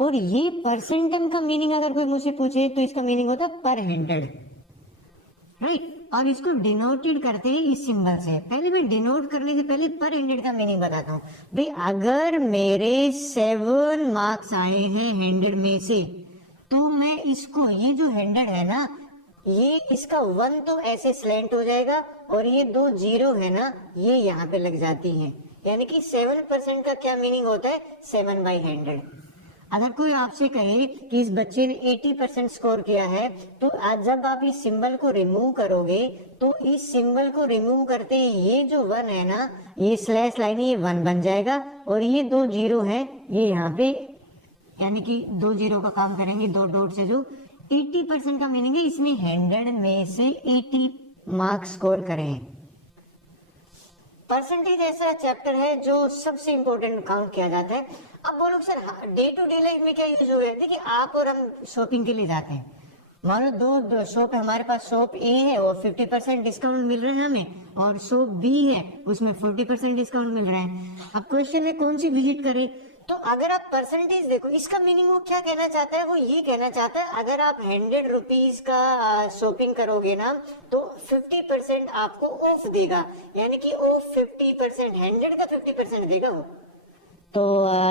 और ये परसेंटम का मीनिंग अगर कोई मुझसे पूछे तो इसका मीनिंग होता है पर 100, राइट। और इसको डिनोटेड करते हैं इस सिंबल से। पहले मैं डिनोट करने से पहले पर 100 का मीनिंग बताता हूँ। भाई अगर मेरे 7 मार्क्स आए हैं 100 में से, तो मैं इसको, ये जो 100 है ना, ये इसका 1 तो ऐसे स्लैंट हो जाएगा और ये 2 0 है ना, ये यहाँ पे लग जाती हैं। यानी कि 7% का क्या मीनिंग होता है, 7/100। अगर कोई आपसे कहे कि इस बच्चे ने 80% स्कोर किया है, तो आज जब आप इस सिंबल को रिमूव करोगे, तो इस सिंबल को रिमूव करते ही ये जो 1 है ना, ये स्लैश लाइन, ये 1 बन जाएगा और ये 2 0 है, ये यहाँ पे, यानी कि 2 0 का काम करेंगे 2 डॉट से। जो 80% का मीनिंग है, इसमें 100 में से 80 मार्क्स स्कोर करें। परसेंटेज ऐसा चैप्टर है जो सबसे इंपॉर्टेंट काउंट किया जाता है। अब बोलो sir day to day life में क्या यूज हो रहा है? देखिए, आप और हम शॉपिंग के लिए जाते हैं, मानो दो शॉप है हमारे पास। शॉप ए है और 50% डिस्काउंट मिल रहा है हमें, और शॉप बी है उसमें 40% डिस्काउंट मिल रहा है। अब क्वेश्चन है कौन सी विजिट करें? तो अगर आप परसेंटेज देखो, इसका मीनिंग वो क्या कहना चाहता है, वो ये कहना चाहता है अगर आप 100 रुपीज का शॉपिंग करोगे ना, तो 50% आपको ऑफ देगा, यानी कि ऑफ 50%, 100 का 50% देगा वो। तो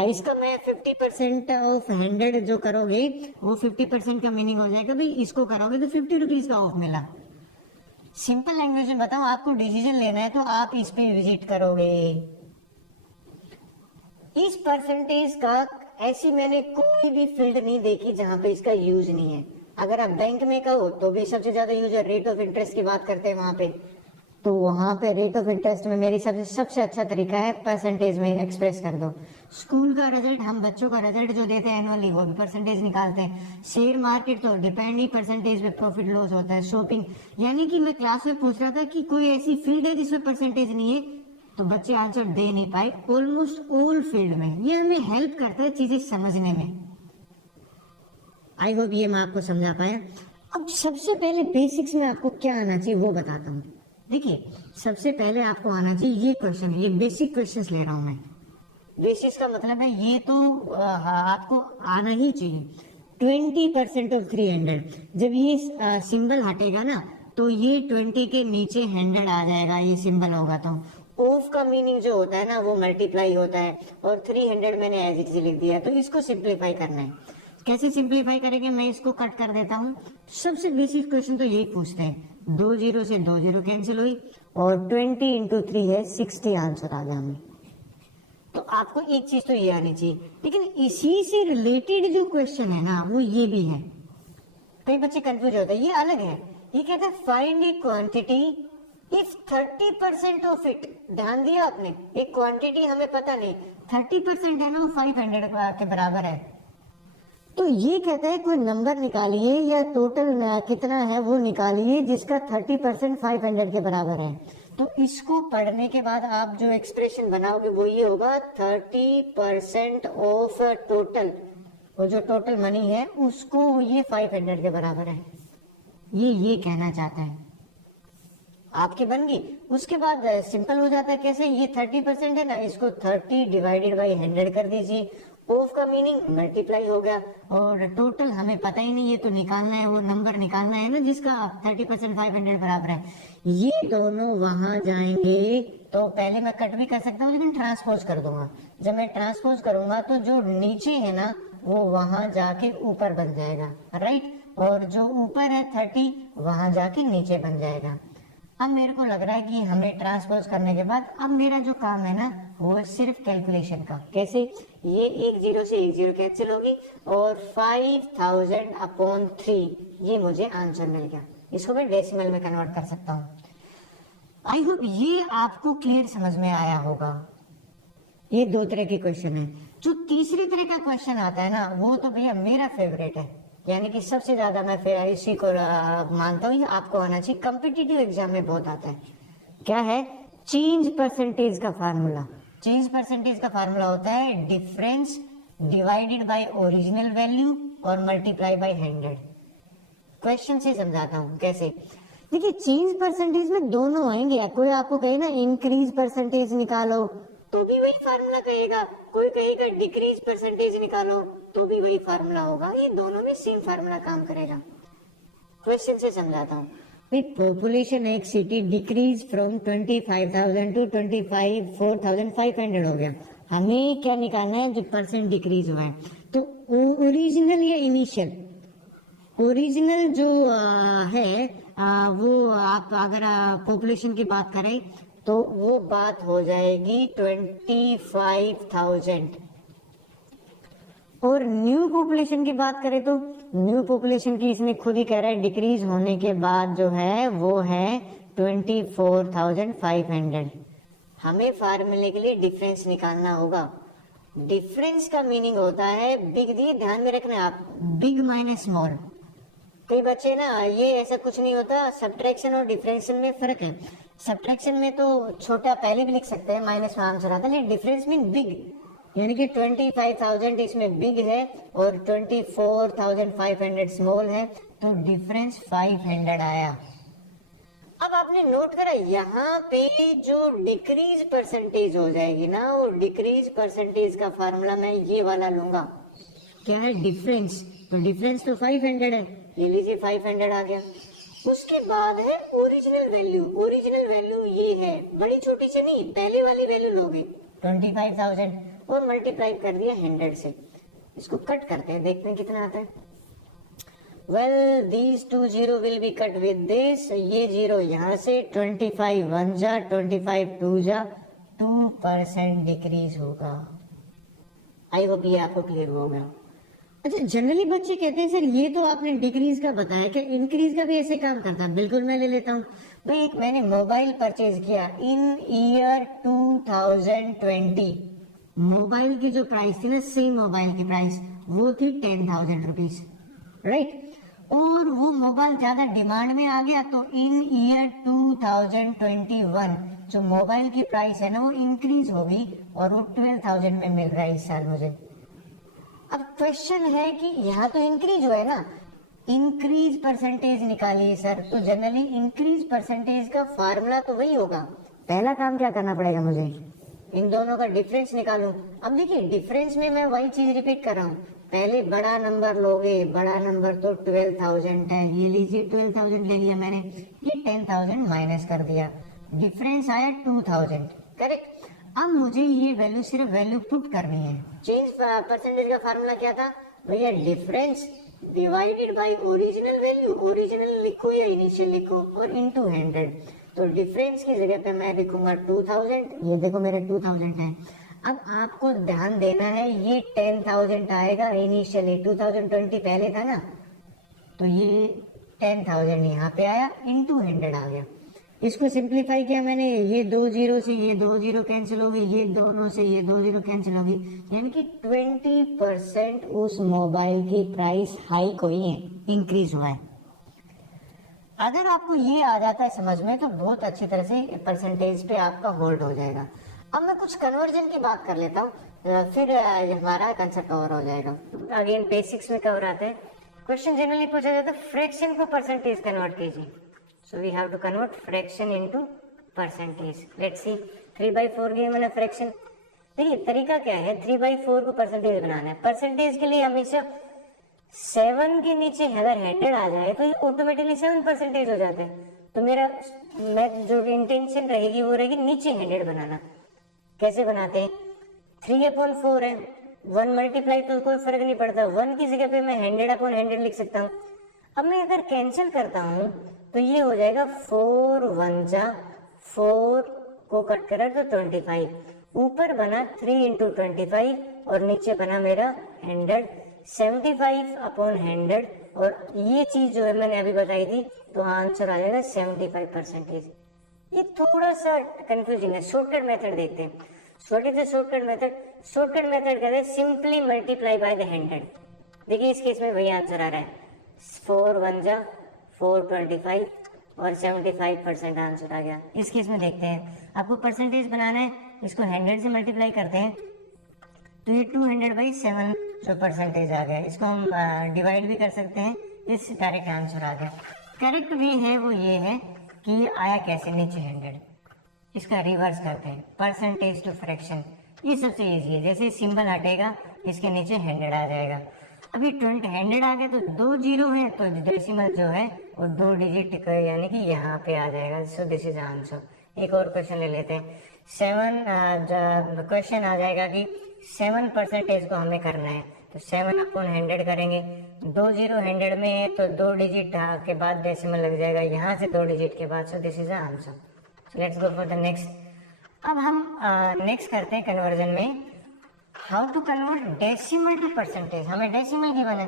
इसका मैं 50% ऑफ 100 जो करोगे, वो 50% का मीनिंग हो जाएगा भाई इसको करोगे तो 50 रुपीज का ऑफ मिला। सिंपल लैंग्वेज में बताऊं, आपको डिसीजन लेना है तो आप इस पे विजिट करोगे। इस परसेंटेज का ऐसी मैंने कोई भी फील्ड नहीं देखी जहां पे इसका यूज नहीं है। अगर आप बैंक में कहो तो भी सबसे ज्यादा यूज है, रेट ऑफ इंटरेस्ट की बात करते हैं वहां पे, तो वहां पे रेट ऑफ इंटरेस्ट में मेरी सबसे अच्छा तरीका है परसेंटेज में एक्सप्रेस कर दो। स्कूल का रिजल्ट, हम बच्चों का रिजल्ट जो देते हैं एनुअली, वो भी परसेंटेज निकालते हैं। शेयर मार्केट तो डिपेंड ही परसेंटेज पे प्रॉफिट लॉस होता है। शॉपिंग, यानी कि मैं क्लास में पूछ रहा था कि कोई ऐसी फील्ड है जिसमें परसेंटेज नहीं है, तो बच्चे आंसर दे नहीं पाए। ऑलमोस्ट ऑल फील्ड में ये हमें हेल्प करता है चीजें समझने में। आई होप ये मैं आपको समझा पाया। अब सबसे पहले बेसिक्स में आपको क्या आना चाहिए वो बताता हूँ। देखिए, सबसे पहले आपको आना चाहिए ये क्वेश्चन, ये बेसिक क्वेश्चंस ले रहा हूं मैं। बेसिक्स का मतलब है ये तो आपको आना ही चाहिए। 20% ऑफ 300, जब ये सिंबल हटेगा ना, तो ये 20 के नीचे 100 आ जाएगा, ये सिंबल होगा। तो ऑफ का मीनिंग जो होता है ना, वो मल्टीप्लाई होता है, और 300 मैंने एज इट इज लिख दिया। तो इसको सिंप्लीफाई करना है। कैसे सिंप्लीफाई करेंगे, मैं इसको कट कर देता हूँ। सबसे बेसिक क्वेश्चन तो यही पूछते हैं, 2 0 से 2 0 कैंसिल हुई, और 20 इंटू 3 है 60 आंसर आ गया हमें। तो आपको एक चीज तो ये आनी चाहिए। लेकिन इसी से रिलेटेड जो क्वेश्चन है ना, वो ये भी है। कई बच्चे कंफ्यूज होते हैं, ये अलग है। ये कहता है find A quantity if 30% of it. ध्यान दिया आपने, एक क्वांटिटी हमें पता नहीं, 30% है ना, वो 500 के बराबर है। तो ये कहता है कोई नंबर निकालिए या टोटल कितना है वो निकालिए जिसका 30% 500 के बराबर है। तो इसको पढ़ने के बाद आप जो एक्सप्रेशन बनाओगे वो ये होगा, 30% ऑफ टोटल, वो जो टोटल मनी है उसको ये 500 के बराबर है। ये कहना चाहता है। आपके बन गई। उसके बाद सिंपल हो जाता है। कैसे? ये 30% है ना, इसको 30 डिवाइडेड बाई 100 कर दीजिए। ऑफ का मीनिंग मल्टीप्लाई हो गया, और टोटल हमें पता ही नहीं है, तो निकालना है, वो नंबर निकालना है ना जिसका 30% 500 बराबर है। ये दोनों वहां जाएंगे, तो पहले मैं कट भी कर सकता हूँ, लेकिन ट्रांसपोज कर दूंगा। जब मैं ट्रांसपोज करूंगा तो जो नीचे है ना, वो वहां जाके ऊपर बन जाएगा, राइट। और जो ऊपर है 30, वहां जाके नीचे बन जाएगा। अब मेरे को लग रहा है कि हमें ट्रांसपोज करने के बाद अब मेरा जो काम है ना, वो सिर्फ कैलकुलेशन का। कैसे? ये 1 0 से 1 0 कैंसिल होगी, और 5000/3 ये मुझे आंसर मिल गया। इसको मैं डेसिमल में कन्वर्ट कर सकता हूँ। आई होप ये आपको क्लियर समझ में आया होगा। ये 2 तरह के क्वेश्चन है। जो तीसरी तरह का क्वेश्चन आता है ना, वो तो भैया मेरा फेवरेट है, यानी कि सबसे ज्यादा मैं फिर इसी को मानता हूँ। आपको आना चाहिए, कॉम्पिटिटिव एग्जाम में बहुत आता है। क्या है? चेंज परसेंटेज का फार्मूला। चेंज परसेंटेज का फार्मूला होता है difference divided by original value और मल्टीप्लाई बाय 100। क्वेश्चन से समझाता हूँ कैसे। देखिए, चेंज परसेंटेज में दोनों आएंगे। कोई आपको कहे ना इंक्रीज परसेंटेज निकालो, तो भी वही फार्मूला कहेगा। कोई कहेगा डिक्रीज परसेंटेज निकालो, तो भी वही फार्मूला होगा, ये दोनों में सेम फार्मूला काम करेगा। क्वेश्चन से समझाता हूँ। पॉपुलेशन एक सिटी डिक्रीज फ्रॉम 25,000 टू 25,4,500 हो गया। हमें क्या निकालना है, जो परसेंट डिक्रीज हुआ है। तो ओरिजिनल या इनिशियल, ओरिजिनल जो है वो आप अगर पॉपुलेशन की बात करें तो वो बात हो जाएगी 25,000। और न्यू पॉपुलेशन की बात करें तो न्यू पॉपुलेशन की इसमें खुद ही कह रहा है डिक्रीज होने के बाद जो है वो है 24,500। हमें फार्मूले के लिए डिफरेंस निकालना होगा। डिफरेंस का मीनिंग होता है बिग, दी ध्यान में रखना आप, बिग माइनस स्मॉल। कई बच्चे ना, ये ऐसा कुछ नहीं होता, सब्ट्रैक्शन और डिफरेंशियल में फर्क है। सब्ट्रैक्शन में तो छोटा पहले भी लिख सकते हैं, माइनस में आंसर आता है, लेकिन डिफरेंस मीन बिग, यानी कि 25,000 इसमें बिग है और 24,500 स्मॉल है, तो डिफरेंस 500 आया। अब आपने नोट करा यहाँ पे जो डिक्रीज परसेंटेज हो जाएगी ना, वो डिक्रीज परसेंटेज का फार्मूला मैं ये वाला लूंगा। क्या है, डिफरेंस। तो डिफरेंस तो 500 है, ये लीजिए 500 आ गया। उसके बाद है ओरिजिनल वैल्यू। ओरिजिनल वैल्यू ये है, बड़ी छोटी से नहीं, पहले वाली वैल्यू लोगे 25,000 और मल्टीप्लाई कर दिया 100 से। इसको कट करते हैं, देखते हैं कितना आता है। Well these 2 0 will be cut with this, ये 0 यहाँ से, 25 1 जा, 25 2 जा, 2% डिक्रीज होगा। आई होप ये आपको क्लियर होगा। अच्छा, जनरली बच्चे कहते हैं सर ये तो आपने डिक्रीज का बताया, क्या इंक्रीज का भी ऐसे काम करता है? बिल्कुल मैं ले लेता हूँ भाई। एक मैंने मोबाइल परचेज किया इन ईयर 2020। मोबाइल की जो प्राइस थी ना, सेम मोबाइल की प्राइस वो थी 10,000 रुपीज, राइट। और वो मोबाइल ज्यादा डिमांड में आ गया, तो इन ईयर 2021 जो मोबाइल की प्राइस है ना वो इंक्रीज हो गई और वो 12,000 में मिल रहा है इस साल मुझे। अब क्वेश्चन है कि यहाँ तो इंक्रीज हुआ है ना, इंक्रीज परसेंटेज निकालिए सर। तो जनरली इंक्रीज परसेंटेज का फार्मूला तो वही होगा। पहला काम क्या करना पड़ेगा मुझे, इन दोनों का डिफरेंस निकालूं। अब देखिए डिफरेंस में मैं वही चीज रिपीट कर रहा हूँ, पहले बड़ा नंबर लोगे, बड़ा नंबर तो 12,000 है, ये लीजिए 12,000 ले लिया मैंने, ये 10,000 माइनस कर दिया, डिफरेंस आया 2,000, करेक्ट। अब मुझे ये वैल्यू सिर्फ वैल्यू पुट करनी है। चेंज परसेंटेज का फार्मूला क्या था भैया, difference divided by original value. Original लिखो या इनिशियल लिखो और इनटू 100। तो डिफरेंस की जगह पे मैं लिखूंगा 2000, ये देखो मेरे 2000 है। अब आपको ध्यान देना है, ये 10,000 आएगा इनिशियली, 2020 पहले था ना, तो ये 10,000 यहाँ पे आया, इनटू 100 आ गया। इसको सिंप्लीफाई किया मैंने, ये 2 0 से ये 2 0 कैंसिल होगी, ये दोनों से ये 2 0 कैंसिल होगी, यानी कि 20% उस मोबाइल की प्राइस हाइक हुई है, इंक्रीज हुआ है। अगर आपको ये आ जाता है समझ में तो बहुत अच्छी तरह से परसेंटेज पे आपका होल्ड हो जाएगा। अब मैं कुछ कन्वर्जन की बात कर लेता हूँ, फिर हमारा कंसेप्ट कवर हो जाएगा। अगेन बेसिक्स में कवर आते हैं। क्वेश्चन जनरली पूछा जाता है फ्रैक्शन को परसेंटेज कन्वर्ट कीजिए। So we have to convert fraction into percentage. Let's see, 3/4 की मैंने fraction। देखिए तरीका क्या है, 3/4 को परसेंटेज बनाना है। परसेंटेज के लिए हमेशा 7 के नीचे अगर 100 आ जाए तो ये ऑटोमेटिकली 7% हो जाता है। तो मेरा जो इंटेंशन रहेगी वो रहेगी नीचे 100 बनाना। कैसे बनाते हैं, 3/4 है, 1 मल्टीप्लाई तो कोई फर्क नहीं पड़ता, 1 की जगह पे मैं 100/100 लिख सकता हूँ। अब मैं अगर कैंसिल करता हूँ तो ये हो जाएगा 4 1 जा, 4 को कट करा तो 25, ऊपर बना 3 × 25 और नीचे बना मेरा 100, 75/100। और ये चीज जो है मैंने अभी बताई थी, तो आंसर आ जाएगा 75%। ये थोड़ा सा कंफ्यूजिंग है, शॉर्टकट मेथड देखते हैं। शॉर्टकट मेथड कहते हैं सिंपली मल्टीप्लाई बाय द 100। देखिए इस केस में वही आंसर आ रहा है, 4 1 जा 425 और 75% आंसर आ गया। इस केस में देखते हैं, आपको परसेंटेज बनाना है, इसको 100 से मल्टीप्लाई करते हैं तो ये 200/7 जो परसेंटेज आ गया। इसको हम डिवाइड भी कर सकते हैं, इस डायरेक्ट आंसर आ गया। करेक्ट वे है वो ये है कि आया कैसे नीचे 100। इसका रिवर्स करते हैं, परसेंटेज टू फ्रैक्शन, ये सबसे ईजी है। जैसे सिंबल हटेगा इसके नीचे 100 आ जाएगा। अभी 100 आ गया तो 2 जीरो है, तो डेसिमल जो है वो 2 डिजिट यानी कि यहाँ पे आ जाएगा। सो दिस इज आंसर। एक और क्वेश्चन ले लेते हैं। 7 क्वेश्चन आ जाएगा कि 7% को हमें करना है, तो 7/100 करेंगे। 2 जीरो 100 में है तो 2 डिजिट के बाद डेसिमल लग जाएगा, यहाँ से 2 डिजिट के बाद। So this is answer. So let's go for the next. अब हम नेक्स्ट करते हैं कन्वर्जन में, how to convert decimal to percentage. हमें डेसिमल गिवन है।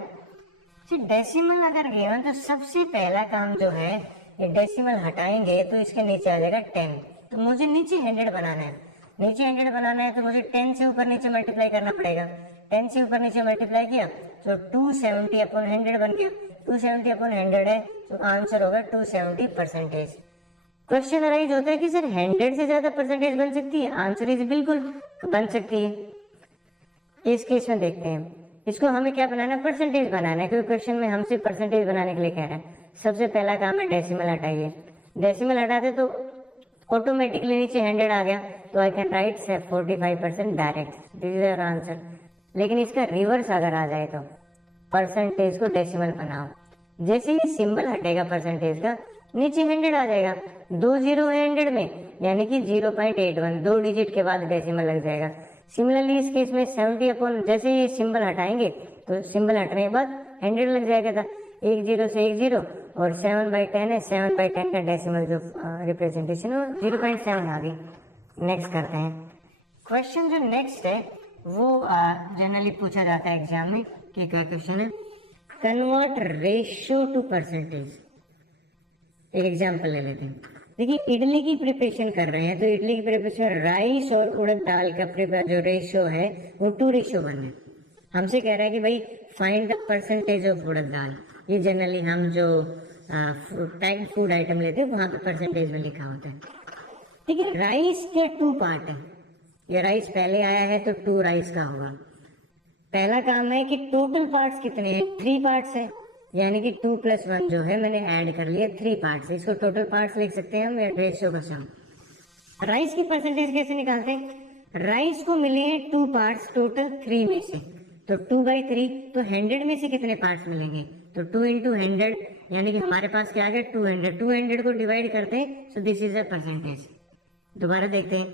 डेसिमल अगर गिवन तो सबसे पहला काम जो है, ये डेसिमल हटाएंगे तो इसके नीचे आ जाएगा 10। तो मुझे नीचे 100 बनाना है, नीचे 100 बनाना है तो मुझे 10 से ऊपर नीचे मल्टीप्लाई करना पड़ेगा। 10 से ऊपर नीचे मल्टीप्लाई किया तो 270/100 बन गया। 270/100 है तो आंसर होगा 270%। क्वेश्चन अराइज होता है कि सर 100 से ज्यादा परसेंटेज बन सकती है? आंसर इज बिल्कुल बन सकती है। इस केस में देखते हैं, इसको हमें क्या बनाना है, परसेंटेज बनाना है, क्योंकि क्वेश्चन में हमसे परसेंटेज बनाने के लिए कह रहा है। सबसे पहला काम है डेसिमल हटाइए। डेसिमल हटाते तो ऑटोमेटिकली नीचे 100 आ गया, तो I can write 45% direct. This is our answer. लेकिन इसका रिवर्स अगर आ जाए तो परसेंटेज को डेसिमल बनाओ। जैसे ही सिंबल हटेगा परसेंटेज का, नीचे 100 आ जाएगा। 2 जीरो है 100 में, यानी कि 0.81, 2 डिजिट के बाद डेसिमल लग जाएगा। सिमिलरली इस केस में 70 जैसे ही सिंबल हटाएंगे तो सिंबल हटने के बाद 100 लग जाएगा था। 1 जीरो से 1 जीरो और 7/10 है, 7/10 का डेसिमल जो रिप्रेजेंटेशन है 0.7 आ गई। नेक्स्ट करते हैं क्वेश्चन। जो नेक्स्ट है वो जनरली पूछा जाता है एग्जाम में कि क्या क्वेश्चन है, कन्वर्ट रेशियो टू परसेंटेज। एक एग्जाम्पल ले लेते हैं। देखिए इडली की प्रिपरेशन कर रहे हैं, तो इडली की प्रिपरेशन राइस और उड़द दाल का जो रेशियो है वो 2:1 है। हमसे कह रहा है कि भाई फाइंड द परसेंटेज ऑफ उड़द दाल। ये जनरली हम जो पैक्ड फूड आइटम लेते हैं वहाँ पे परसेंटेज में लिखा होता है। देखिए राइस के 2 पार्ट है, ये राइस पहले आया है तो 2 राइस का होगा। पहला काम है कि टोटल पार्ट्स कितने हैं, 3 पार्ट्स है, यानी कि 2 + 1 जो है मैंने ऐड कर लिया 3 पार्ट्स। इसको टोटल पार्ट्स लिख सकते हैं हम, रेशियो का सम। राइस की परसेंटेज कैसे निकालते हैं, राइस को मिले हैं 2 पार्ट्स टोटल 3 में से, तो 2/3, तो 100 में से कितने पार्ट्स मिलेंगे, तो 2 × 100, यानी कि हमारे पास क्या आ गया 200। 200 को डिवाइड करते हैं, सो दिस इज अ परसेंटेज। दोबारा देखते हैं,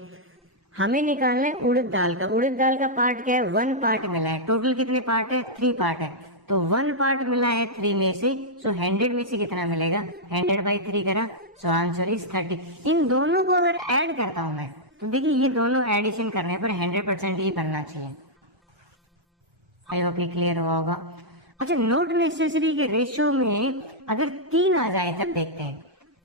हमें निकालना है उड़द दाल का। उड़द दाल का पार्ट क्या है, 1 पार्ट मिला है। टोटल कितने पार्ट है, 3 पार्ट है, तो 1 पार्ट मिला है 3 में से, सो 100 में से कितना मिलेगा, 100/3 करा, सो आंसर इज 30। इन दोनों को अगर ऐड करता हूं मैं, तो देखिए ये दोनों एडिशन करने पर 100% ही बनना चाहिए। आई होप ये क्लियर हुआ होगा। अच्छा, नोट नेसेसरी के रेशियो में अगर 3 आ जाए तब देखते हैं।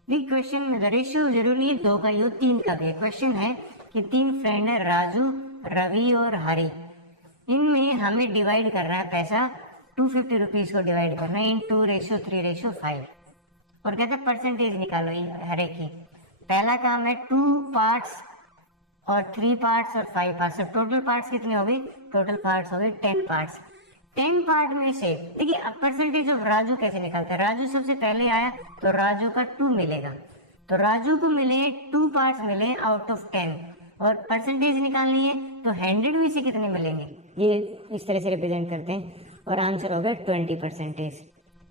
देखिए क्वेश्चन में रेशियो जरूरी है 2 का, ये 3 का भी। क्वेश्चन है कि 3 फ्रेंड है, राजू, रवि और हरी। इनमें हमें डिवाइड करना है पैसा, 250 रुपीज को डिवाइड करना है इन 2:3:5, और कहते हैं परसेंटेज निकालो हर एक की। पहला काम है 2 पार्ट्स और 3 पार्ट्स और 5 पार्ट्स, तो टोटल पार्ट्स कितने हो गए, टोटल पार्ट्स हो गए 10 पार्ट्स। 10 पार्ट में से देखिए अब परसेंटेज ऑफ राजू कैसे निकालते हैं, राजू सबसे पहले आया तो राजू का 2 मिलेगा, तो राजू को मिले 2 पार्ट्स मिले आउट ऑफ 10, और परसेंटेज निकालनी है तो 100 में से कितने मिलेंगे, ये इस तरह से रिप्रेजेंट करते हैं, और आंसर होगा 20%।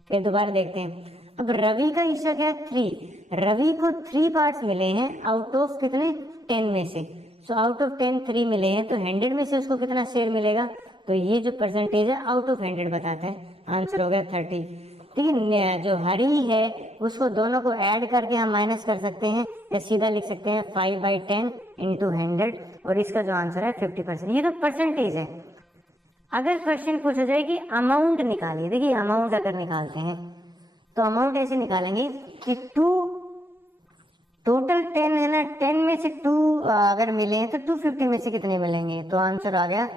फिर दोबारा देखते हैं, अब रवि का हिस्सा क्या है 3, रवि को 3 पार्ट्स मिले हैं आउट ऑफ कितने 10 में से, सो आउट ऑफ 10 3 मिले हैं, तो 100 में से उसको कितना शेयर मिलेगा, तो ये जो परसेंटेज है आउट ऑफ 100 बताता है, आंसर हो गया 30। लेकिन जो हरी है उसको दोनों को ऐड करके हम माइनस कर सकते हैं, या सीधा लिख सकते हैं 5/10 × 100, और इसका जो आंसर है 50%। ये तो परसेंटेज है। अगर क्वेश्चन पूछा जाए कि अमाउंट निकालिए, देखिए अमाउंट अगर निकालते हैं तो अमाउंट ऐसे निकालेंगे कि 2 टोटल 10 है ना, 10 में से 2 अगर मिले हैं तो 250 में से कितने मिलेंगे, तो आंसर आ गया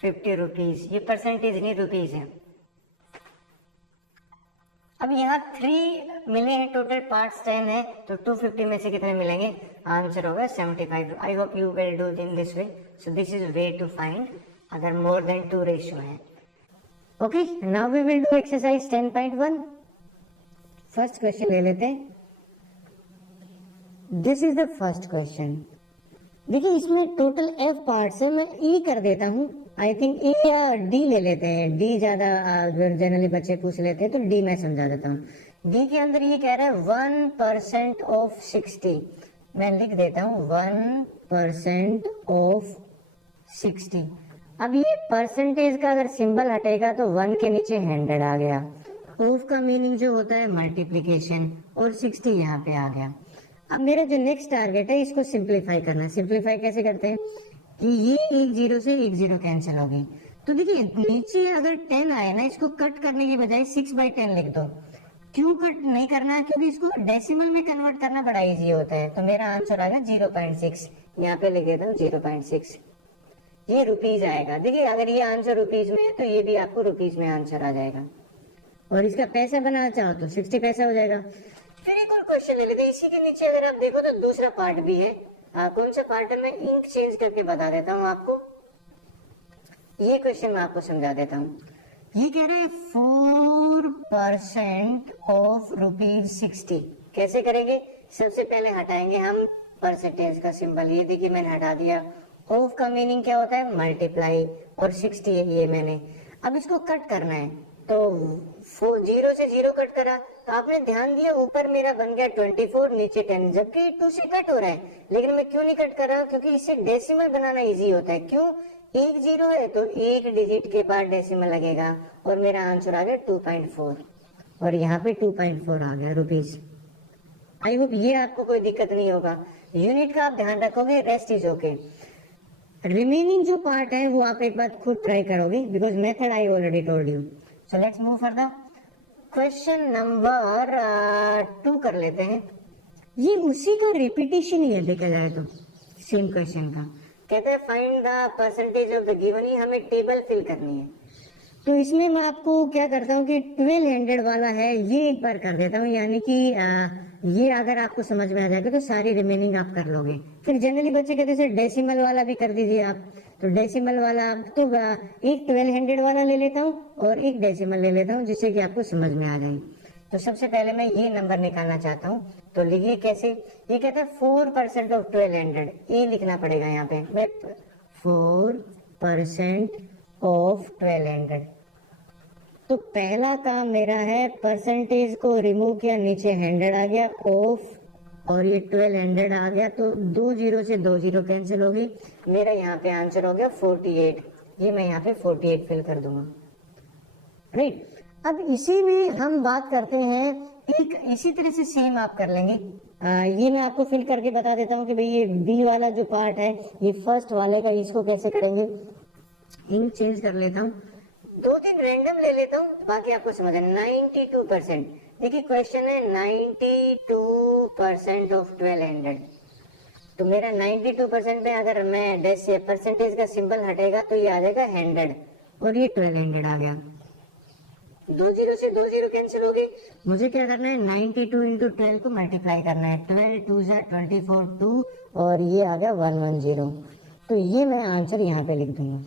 50 रुपीज। ये परसेंटेज नहीं रुपीज है। अब यहाँ 3 मिले हैं, टोटल पार्ट्स 10 है, तो 250 में से कितने मिलेंगे, आंसर होगा 75। I hope you will do in this way. So this is way to find अगर मोर देन 2 रेशियो है। Okay, now we will do exercise 10.1। First question ले लेते हैं। This is the first question. देखिए इसमें total f parts है, मैं e कर देता हूँ आई थिंक ए या डी ले लेते हैं, डी ज्यादा जनरली बच्चे पूछ लेते हैं, तो डी मैं समझा देता हूँ। डी के अंदर ये कह रहा है 1% ऑफ 60, मैं लिख देता हूँ 1% ऑफ 60। अब ये परसेंटेज का अगर सिंबल हटेगा तो 1 के नीचे 100 आ गया। ऑफ का मीनिंग जो होता है मल्टीप्लीकेशन, और 60 यहाँ पे आ गया। अब मेरा जो नेक्स्ट टारगेट है इसको सिंप्लीफाई करना है। सिंप्लीफाई कैसे करते हैं कि ये एक जीरो से एक जीरो कैंसिल हो गई, तो देखिए नीचे अगर 10 आए ना, इसको कट करने की बजाय 6/10 लिख दो। क्यों कट नहीं करना है? क्योंकि इसको डेसिमल में कन्वर्ट करना बड़ा इजी होता है। तो मेरा आंसर आ गया 0.6, यहाँ पे लिख देता हूँ 0.6, ये रुपीज आएगा। देखिए अगर ये आंसर रुपीज में है तो ये भी आपको रुपीज में आंसर आ जाएगा, और इसका पैसा बनाना चाहो तो 60 पैसा हो जाएगा। फिर एक और क्वेश्चन ले लेते हैं। इसी के नीचे अगर आप देखो तो दूसरा पार्ट भी है। कौन सा पार्ट है, मैं इंक चेंज करके बता देता हूँ आपको। ये क्वेश्चन मैं आपको समझा देता हूँ। ये कह रहा है 4% ऑफ ₹60। कैसे करेंगे? सबसे पहले हटाएंगे हम परसेंटेज का सिंबल। ये देखिए मैंने हटा दिया। ऑफ का मीनिंग क्या होता है? मल्टीप्लाई, और 60 है ये मैंने। अब इसको कट करना है, तो 0 से 0 कट करा, तो आपने ध्यान दिया ऊपर मेरा बन गया 24, नीचे 10, जबकि 2 से कट हो रहा है। लेकिन मैं क्यों नहीं कट कर रहा? क्योंकि इससे डेसिमल बनाना इजी होता है। क्यों? एक जीरो है तो एक डिजिट के बाद डेसिमल लगेगा, और मेरा आंसर आ गया 2.4, और यहाँ पे 2.4 आ गया रुपीज। आई होप ये आपको कोई दिक्कत नहीं होगा। यूनिट का आप ध्यान रखोगे, रेस्ट इज ओके। रिमेनिंग जो पार्ट है वो आप एक बार खुद ट्राई करोगे, because method I already told you. So let's move further. Question number 2 कर लेते हैं। ये उसी का रिपीटेशन ही है देखा जाए तो, सेम क्वेश्चन का। कहते हैं find the percentage of the given, ही हमें टेबल फिल करनी है। तो इसमें मैं आपको क्या करता हूँ कि 1200 वाला है ये एक बार कर देता हूँ, यानी कि ये अगर आपको समझ में आ जाएगा तो सारी रिमेनिंग आप कर लोगे। फिर जनरली बच्चे कहते हैं डेसिमल वाला भी कर दीजिए आप, तो डेसिमल वाला तो एक 1200 वाला ले लेता हूँ और एक डेसिमल ले लेता हूँ, जिससे कि आपको समझ में आ जाए। तो सबसे पहले मैं ये नंबर निकालना चाहता हूँ, तो लिखिए कैसे। ये कहते हैं 4% ऑफ 1200, ये लिखना पड़ेगा यहाँ पे। मैं 4% ऑफ 1200, तो पहला काम मेरा है परसेंटेज को रिमूव किया, नीचे 100 आ गया ऑफ, और ये 1200 आ गया, तो 2 जीरो से 2 जीरो कैंसिल हो गई। मेरा यहाँ पे आंसर हो गया 48। ये मैं यहाँ पे 48 फिल कर दूंगा। राइट, अब इसी में हम बात करते हैं, एक इसी तरह से सेम आप कर लेंगे। ये मैं आपको फिल करके बता देता हूँ कि भाई ये बी वाला जो पार्ट है, ये फर्स्ट वाले का, इसको कैसे करेंगे। इंक चेंज कर लेता हूँ, 2-3 रैंडम ले लेता हूँ, बाकी आपको समझ है। 92%, देखिए क्वेश्चन है 92% ऑफ 1200, तो मेरा 92% में अगर मैं परसेंटेज का सिंबल हटेगा तो ये आ जाएगा 100, और ये 1200 आ गया। 2 जीरो से 2 जीरो कैंसिल हो गई। मुझे क्या करना है, 92 इंटू 12 को मल्टीप्लाई करना है। 12 2 24 2, और ये आ गया 110। तो ये मैं आंसर यहाँ पे लिख दूंगा।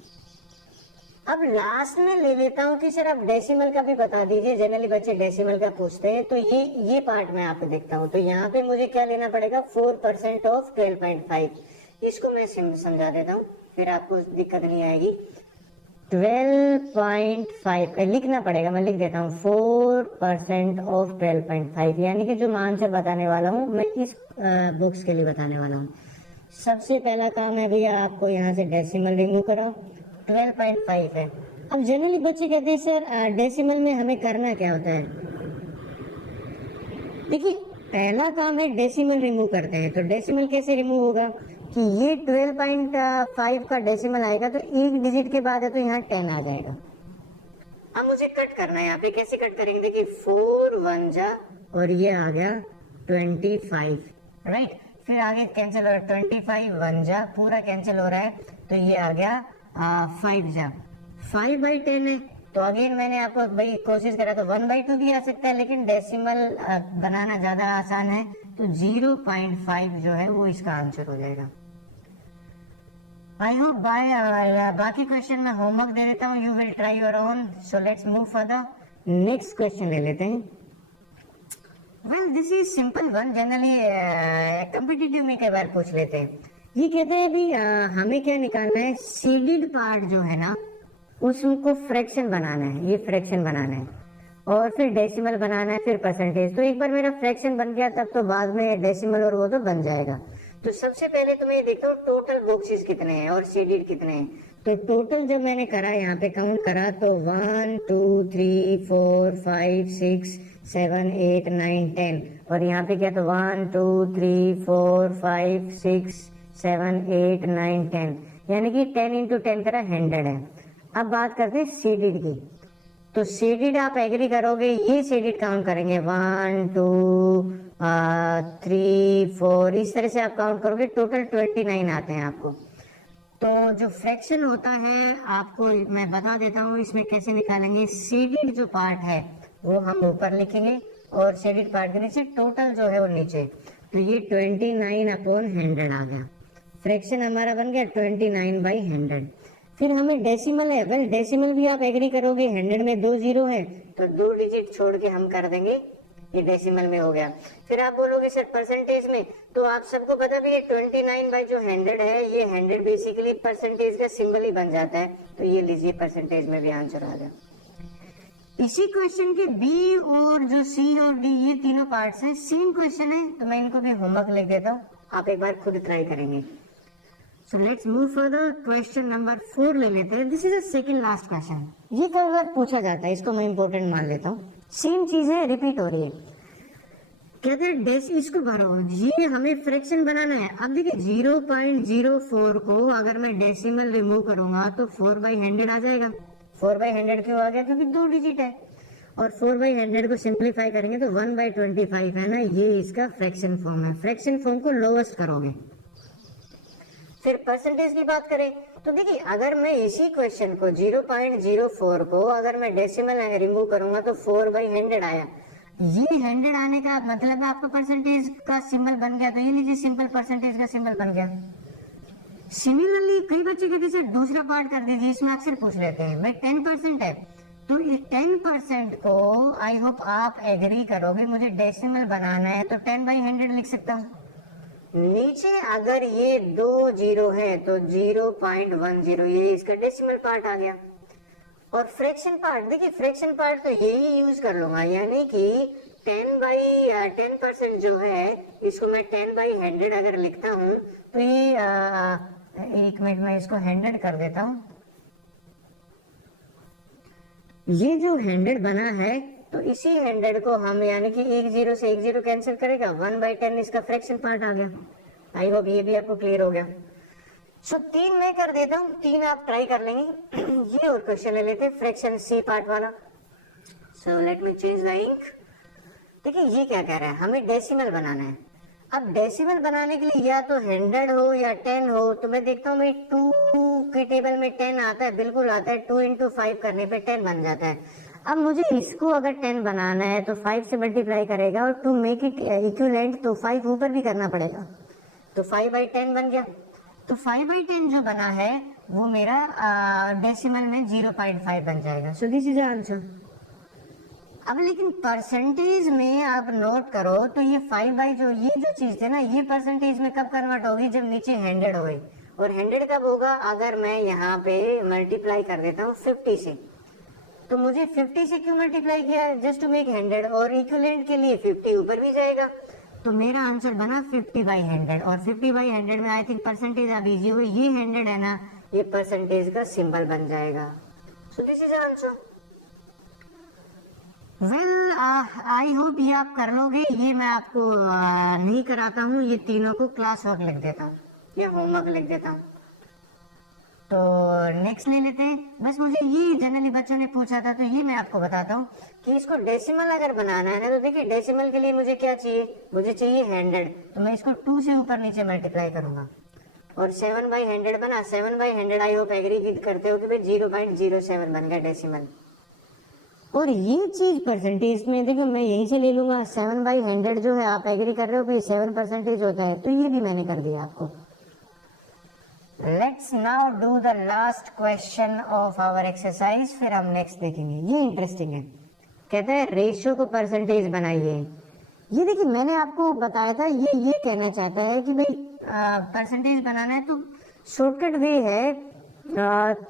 अब लास्ट में ले लेता हूँ कि सर आप डेसिमल का भी बता दीजिए, जनरली बच्चे डेसिमल का पूछते हैं, तो ये पार्ट मैं आपको देखता हूँ। तो यहाँ पे मुझे क्या लेना पड़ेगा, 4% ऑफ 12.5, इसको मैं समझा देता हूँ, फिर आपको दिक्कत नहीं आएगी। 12.5 लिखना पड़ेगा, मैं लिख देता हूँ 4% ऑफ 12.5, यानी कि जो मैं आंसर बताने वाला हूँ मैं इस बॉक्स के लिए बताने वाला हूँ। सबसे पहला काम है भैया, आपको यहाँ से डेसिमल रिमूव कराओ, 12.5 है। अब जनरली बच्चे कहते हैं सर डेसिमल में हमें करना क्या होता है। देखिए पहला काम है डेसिमल रिमूव करते हैं, तो डेसिमल कैसे रिमूव होगा कि ये 12.5 का डेसिमल आएगा, तो एक डिजिट के बाद है तो यहाँ 10 आ जाएगा। अब मुझे कट करना है, यहाँ पे कैसे कट करेंगे, देखिए 4 1 जा, और ये आ गया 25, राइट। फिर आगे कैंसिल हो रहा है, 25 1 जा, पूरा कैंसिल हो रहा है, तो ये आ गया 5 जा, 5/10 है। तो अगेन मैंने आपको भाई कोशिश करा तो 1/2 भी आ सकता है, लेकिन डेसिमल बनाना ज्यादा आसान है, तो 0.5 जो है वो इसका आंसर हो जाएगा। आई होप बाकी क्वेश्चन में होमवर्क दे देता हूँ, you will try your own. So let's move further, next question ले लेते हैं। Well this is simple one, generally competitive में कई बार पूछ लेते हैं। ये कहते हैं भी हमें क्या निकालना है, सीडेड पार्ट जो है ना उसको फ्रैक्शन बनाना है, ये फ्रैक्शन बनाना है और फिर डेसिमल बनाना है, फिर परसेंटेज। तो एक बार मेरा फ्रैक्शन बन गया तब तो बाद में डेसिमल और वो तो बन जाएगा। तो सबसे पहले तो मैं देखता हूँ टोटल बॉक्सेस कितने हैं और सीडेड कितने हैं। तो टोटल जब मैंने करा, यहाँ पे काउंट करा तो 1 2 3 4 5 6 7 8 9 10 और यहाँ पे क्या, तो 1 2 3 4 5 6 7 8 9 10 यानी कि 10 इंटू 10 करा 100 है। अब बात करते हैं सीडेड की। तो सीडेड आप एग्री करोगे, ये सीडेड काउंट करेंगे 1 2 3 4 इस तरह से आप काउंट करोगे, टोटल 29 आते हैं आपको। तो जो फ्रैक्शन होता है आपको मैं बता देता हूँ इसमें कैसे निकालेंगे। सीडेड जो पार्ट है वो हम ऊपर लिखेंगे और सीडेड पार्ट के नीचे टोटल जो है वो नीचे। तो ये 29/100 आ गया, फ्रैक्शन हमारा बन गया 29/100। फिर हमें डेसिमल है, वेल डेसिमल भी आप एग्री करोगे, 100 में 2 जीरो है तो 2 डिजिट छोड़ के हम कर देंगे, ये डेसिमल में हो गया। फिर आप बोलोगे सर परसेंटेज में, तो आप सबको पता भी है 29/100 है, ये 100 बेसिकली परसेंटेज का सिंबल ही बन जाता है। तो ये लीजिए परसेंटेज में भी आंसर आ गया। इसी क्वेश्चन के बी और जो सी और डी ये तीनों पार्ट्स हैं, सेम क्वेश्चन है, तो मैं इनको भी होमवर्क लिख देता हूँ, आप एक बार खुद ट्राई करेंगे। So let's move further. Question number 4 ले लेते हैं। This is the second last question. ये कई बार पूछा जाता है, इसको मैं इंपॉर्टेंट मान लेता हूँ। सेम चीज है, रिपीट हो रही है। कहते हैं डेस, इसको भरो, ये हमें फ्रैक्शन बनाना है। अब देखिए 0.04 को अगर मैं डेसिमल रिमूव करूंगा तो 4/100 आ जाएगा। 4/100 क्यों आ गया, क्योंकि 2 डिजिट है। और 4/100 को सिंप्लीफाई करेंगे तो 1/25 है ना, ये इसका फ्रैक्शन फॉर्म है। फ्रैक्शन फॉर्म को लोएस्ट करोगे। फिर परसेंटेज की बात करें तो देखिए अगर मैं इसी क्वेश्चन को 0.04 को अगर मैं डेसिमल रिमूव करूंगा तो 4/100 आया। ये 100 आने का मतलब है आपका परसेंटेज का सिंबल बन गया, तो ये लीजिए सिंपल परसेंटेज का सिंबल बन गया। सिमिलरली कई बच्चे कहते हैं दूसरा पार्ट कर दीजिए, इसमें अक्सर पूछ लेते हैं भाई 10% है, तो इस 10% को आई होप आप एग्री करोगे, मुझे डेसिमल बनाना है तो 10/100 लिख सकता हूँ। नीचे अगर ये 2 जीरो है तो 0.10, ये इसका डेसिमल पार्ट आ गया। और फ्रैक्शन पार्ट, देखिए फ्रैक्शन पार्ट तो यही यूज कर लूंगा, यानी कि 10% जो है इसको मैं 10/100 अगर लिखता हूँ तो ये एक मिनट में इसको 100 कर देता हूँ। ये जो 100 बना है तो इसी 100 को हम यानी कि 1 0 से 1 0 कैंसिल करेगा, 1/10 इसका फ्रैक्शन पार्ट आ गया। आई होप ये भी आपको क्लियर हो गया। सो 3 मैं कर देता हूँ, 3 आप ट्राई कर लेंगे। ये और क्वेश्चन ले लेते हैं फ्रैक्शन सी पार्ट वाला। So let me change the ink. देखिए ये क्या कह रहा है, हमें डेसिमल बनाना है। अब डेसिमल बनाने के लिए या तो 100 हो या 10 हो, तो मैं देखता हूँ 2 के टेबल में 10 आता है, बिल्कुल आता है। 2 × 5 करने पे 10 बन जाता है। अब मुझे इसको अगर 10 बनाना है तो 5 से मल्टीप्लाई करेगा और टू मेक इट इक्विवेलेंट तो 5 ऊपर भी करना पड़ेगा, तो 5/10 बन गया। तो 5/10 जो बना है वो मेरा डेसिमल में 0.5 बन जाएगा। सो दिस इज आंसर। अब लेकिन परसेंटेज में आप नोट करो तो ये 5 जो ये जो चीज थी ना, ये परसेंटेज में कब कन्वर्ट होगी, जब नीचे 100 होगी। और 100 कब होगा, अगर मैं यहाँ पे मल्टीप्लाई कर देता हूँ 50 से। तो मुझे 50 से क्यों मल्टीप्लाई किया, जस्ट टू मेक 100, और इक्विवेलेंट के लिए 50 ऊपर भी जाएगा। तो मेरा आंसर बना 50/100। और 50/100 में आई थिंक परसेंटेज आप इजी हो, ये 100 है ना, ये परसेंटेज का सिंबल बन जाएगा। सो this is answer. Well I hope ये आप कर लोगे। ये मैं आपको नहीं कराता हूँ, ये तीनों को क्लास वर्क लिख देता हूँ या होमवर्क लिख देता हूँ। तो नेक्स्ट ले लेते हैं। बस मुझे ये जनरली बच्चों ने पूछा था तो ये मैं आपको बताता हूँ कि इसको डेसिमल अगर बनाना है ना, तो देखिए डेसिमल के लिए मुझे क्या चाहिए, मुझे चाहिए 100। तो मैं इसको 2 से ऊपर नीचे मल्टीप्लाई करूंगा और 7/100 बना। 7/100 आई होप एग्री करते हो कि भाई 0.07 बन गया डेसिमल। और ये चीज परसेंटेज में देखो मैं यहीं से ले लूंगा। 7/100 जो है आप एग्री कर रहे हो कि 7% होता है, तो ये भी मैंने कर दिया आपको। Let's now do the last question of our exercise, फिर हम नेक्स्ट देखेंगे। ये इंटरेस्टिंग है, कहते हैं रेशियो को परसेंटेज बनाइए। ये देखिए मैंने आपको बताया था, ये कहना चाहता है कि भाई परसेंटेज बनाना है तो शॉर्टकट वे है,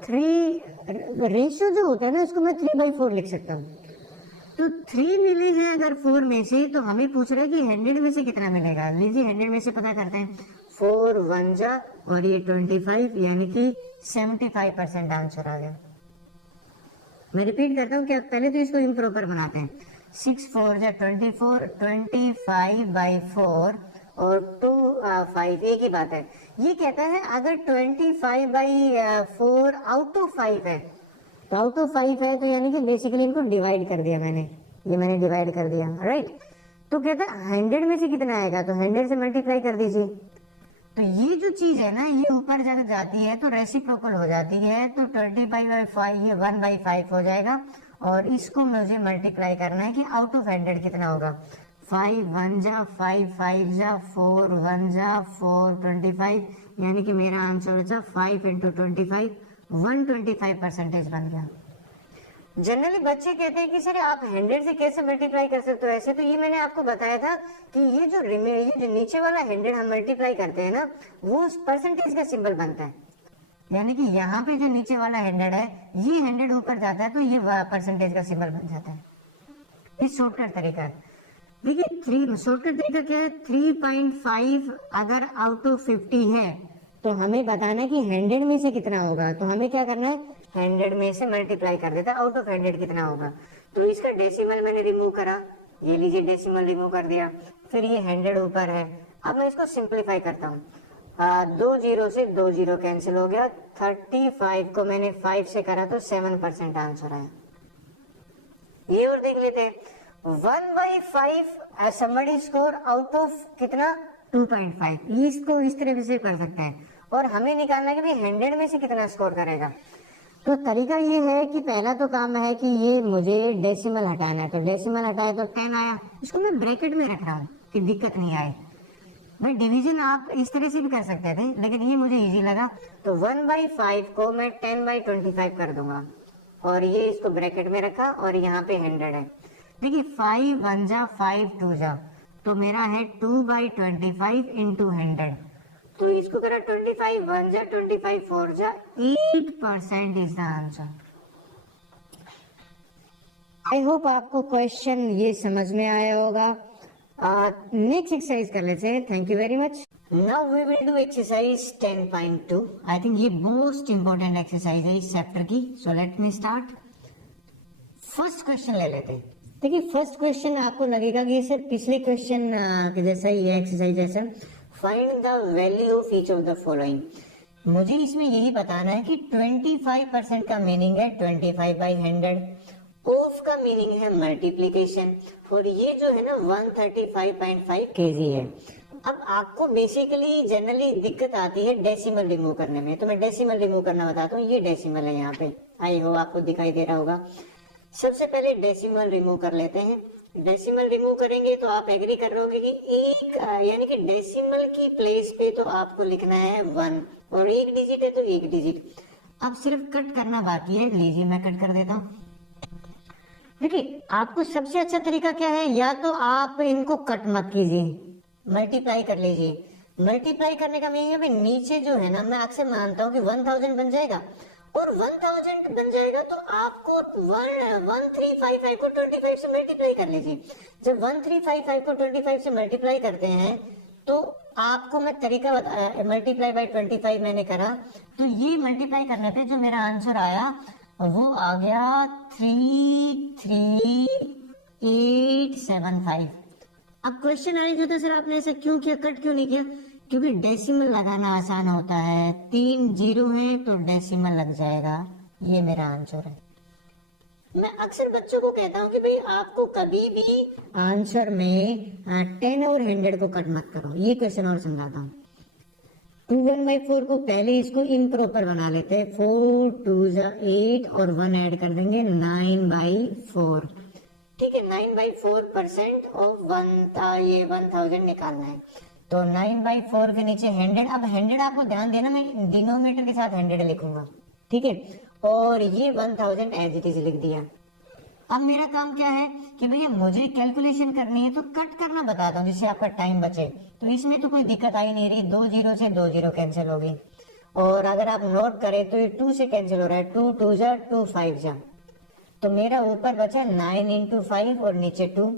3 रेशियो जो होता है ना उसको मैं 3/4 लिख सकता हूँ। तो 3 मिले हैं अगर 4 में से, तो हमें पूछ रहा है कि 100 में से कितना मिलेगा। लीजिए 100 में से पता करते हैं। 4 1 जा और ये 25, यानी कि 75% आंसर आ गया। मैं रिपीट करता हूँ कि आप पहले तो इसको इम्प्रॉपर बनाते हैं। 6 4 जा 24, 25/4 और 2 5 एक ही बात है। ये कहता है अगर 25/4 आउट ऑफ 5 है, तो आउट ऑफ 5 है तो यानी कि बेसिकली इनको डिवाइड कर दिया मैंने, ये मैंने डिवाइड कर दिया, राइट। तो कहता है 100 में से कितना आएगा, तो 100 से मल्टीप्लाई कर दीजिए। तो ये जो चीज है ना ये ऊपर जब जाती है तो रेसिप्रोकल हो जाती है, तो 25/5 ये 1/5 हो जाएगा। और इसको मुझे मल्टीप्लाई करना है कि आउट ऑफ 100 कितना होगा। 5 1 जा 5 5 जा 4 1 जा 4 25, यानी कि मेरा आंसर हो 5 × 25 125% बन गया। जनरली बच्चे कहते हैं कि सर आप 100 से कैसे मल्टीप्लाई कर सकते हो ऐसे, तो ये मैंने आपको बताया था कि ये जो नीचे वाला 100 हम मल्टीप्लाई करते हैं ना, वो उस परसेंटेज का सिंबल बनता है। यानी कि यहाँ पे जो नीचे वाला 100 है, ये 100 ऊपर जाता है तो ये परसेंटेज का सिंबल बन जाता है। ये शॉर्टकट तरीका है। देखिए शॉर्टकट तरीका क्या है, 3.5 अगर आउट ऑफ 50 है तो हमें बताना है कि 100 में से कितना होगा। तो हमें क्या करना है, 100 में से मल्टीप्लाई कर देता है आउट ऑफ 100 कितना होगा। तो इसका डेसिमल मैंने रिमूव करा, ये लीजिए डेसिमल रिमूव कर दिया, फिर ये 100 ऊपर है। अब मैं इसको सिंप्लीफाई करता हूँ, 2 0 से 2 0 कैंसिल हो गया। 35 को मैंने 5 से करा तो 7% आंसर आया। ये और देख लेते हैं, 1/5 somebody स्कोर आउट ऑफ कितना 2.5, इसको इस तरह से कर सकते हैं। और हमें निकालना है कि भाई 100 में से कितना स्कोर करेगा। तो तरीका ये है कि पहला तो काम है कि ये मुझे डेसिमल हटाना है, तो डेसिमल हटाए तो 10 आया, इसको मैं ब्रैकेट में रख रहा हूँ कि दिक्कत नहीं आए। भाई डिवीजन आप इस तरह से भी कर सकते थे, लेकिन ये मुझे इजी लगा, तो 1/5 को मैं 10/25 कर दूंगा और ये इसको ब्रैकेट में रखा और यहाँ पे 100 है। देखिए 5 1 जा 5 2 जा, तो मेरा है 2/25 × 100, तो इसको करा 25 1 जा 25 4 जा 8% is the answer. I hope आपको क्वेश्चन ये समझ में आया होगा। नेक्स्ट एक्सरसाइज कर लेते हैं। Thank you very much. Now we will do exercise 10.2। I think ये मोस्ट इंपॉर्टेंट एक्सरसाइज है इस चैप्टर की। So let me start. First question ले लेते हैं। देखिए फर्स्ट क्वेश्चन आपको लगेगा कि सर पिछले क्वेश्चन के जैसा ही है एक्सरसाइज जैसा। Find the value of each of the following. मुझे इसमें यही बताना है कि 25% का मीनिंग है 25/100, ऑफ का मीनिंग है मल्टीप्लीकेशन, और ये जो है ना 135.5 kg है। अब आपको बेसिकली जनरली दिक्कत आती है डेसिमल रिमूव करने में, तो मैं डेसिमल रिमूव करना बताता हूँ। ये डेसिमल है यहाँ पे, आई हो आपको दिखाई दे रहा होगा। सबसे पहले डेसिमल रिमूव कर लेते हैं। डेसिमल रिमूव करेंगे तो आप एग्री कर रहे होंगे कि एक यानी कि डेसिमल की प्लेस पे तो आपको लिखना है 1 और एक डिजिट है तो एक डिजिट। अब सिर्फ कट करना बाकी है। लीजिए मैं कट कर देता हूँ। देखिए आपको सबसे अच्छा तरीका क्या है, या तो आप इनको कट मत कीजिए, मल्टीप्लाई कर लीजिए। मल्टीप्लाई करने का मीनिंग है नीचे जो है ना, मैं अक्सर मानता हूँ कि 1000 बन जाएगा और 1000 बन जाएगा तो आपको 1355 को 25 से मल्टीप्लाई कर लीजिए। जब 1355 को 25 से मल्टीप्लाई करते हैं तो आपको मैं तरीका मल्टीप्लाई बाय 25 मैंने करा, तो ये मल्टीप्लाई करने पे जो मेरा आंसर आया वो आ गया 33875। अब क्वेश्चन आने जो था सर आपने ऐसा क्यों किया, कट क्यों नहीं किया? क्योंकि डेसिमल लगाना आसान होता है। 3 0 है तो डेसिमल लग जाएगा। ये मेरा आंसर है। मैं अक्सर बच्चों को कहता हूँ कि भाई आपको कभी भी आंसर में 10 और 100 को कट मत करो। ये क्वेश्चन और समझाता हूँ। 2 1/4 को पहले इसको इम्प्रॉपर बना लेते हैं। 4 2 8 और 1 ऐड कर देंगे 9/4। ठीक है, 9/4% ऑफ 1000 निकालना है, तो 9/4 के नीचे 100। अब 100 आपको ध्यान देना, मैं डिनोमिनेटर के साथ 100 लिखूंगा, ठीक है। और ये 1000 एज इट इज लिख दिया। अब मेरा काम क्या है कि भैया मुझे कैलकुलेशन करनी है तो कट करना बताता हूँ जिससे आपका टाइम बचे। तो इसमें तो कोई दिक्कत आ ही नहीं रही, 2 जीरो से 2 जीरो कैंसिल हो गई। और अगर आप नोट करें तो ये 2 से कैंसिल हो रहा है, 2 2 जा 2 5 जा। तो मेरा ऊपर बचा 9 इंटू 5 और नीचे 2,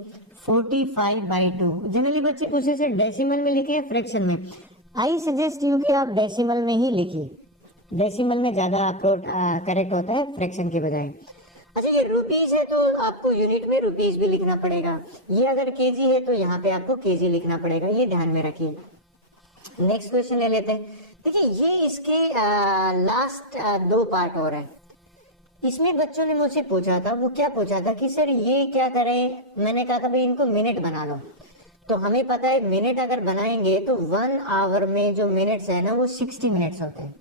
45/2। जनरली बच्चे उसे से डेसिमल में लिखे या फ्रैक्शन में। आई सजेस्ट यू कि आप डेसिमल में ही लिखिए, डेसिमल में ज्यादा अप्रोच करेक्ट होता है फ्रैक्शन के बजाय। अच्छा ये रुपीस है तो आपको यूनिट में रुपीस भी लिखना पड़ेगा, ये अगर केजी है तो यहाँ पे आपको केजी लिखना पड़ेगा, ये ध्यान में रखिए। नेक्स्ट क्वेश्चन ले लेते हैं। देखिए ये इसके लास्ट 2 पार्ट हो रहे हैं। इसमें बच्चों ने मुझसे पूछा था, वो क्या पूछा था कि सर ये क्या करें, मैंने कहा था भाई इनको मिनट बना लो। तो हमें पता है मिनट अगर बनाएंगे तो 1 आवर में जो मिनट्स है ना वो 60 मिनट्स होते हैं।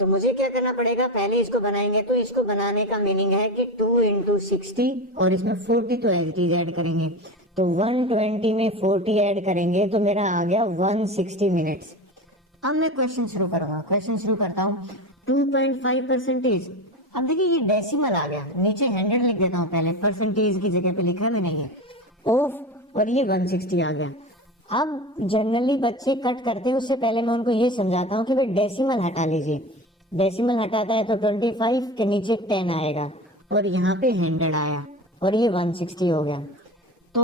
तो मुझे क्या करना पड़ेगा, पहले इसको बनाएंगे तो इसको बनाने का मीनिंग है कि 2 इंटू 60 और इसमें 40 तो एज इट इज ऐड करेंगे। तो 120 में 40 ऐड करेंगे तो मेरा आ गया 160 मिनट्स। अब मैं क्वेश्चन शुरू करूंगा, क्वेश्चन शुरू करता हूँ। 2.5%। अब देखिए ये डेसिमल आ गया, नीचे 100 लिख देता हूँ, पहले परसेंटेज की जगह पे लिखा मैंने ये ऑफ, और ये 160 आ गया। अब जनरली बच्चे कट करते हैं उससे पहले मैं उनको ये समझाता हूँ कि भाई डेसिमल हटा लीजिए। डेसिमल हटाता है तो 25 के नीचे 10 आएगा और यहाँ पे 100 आया और ये 160 हो गया। तो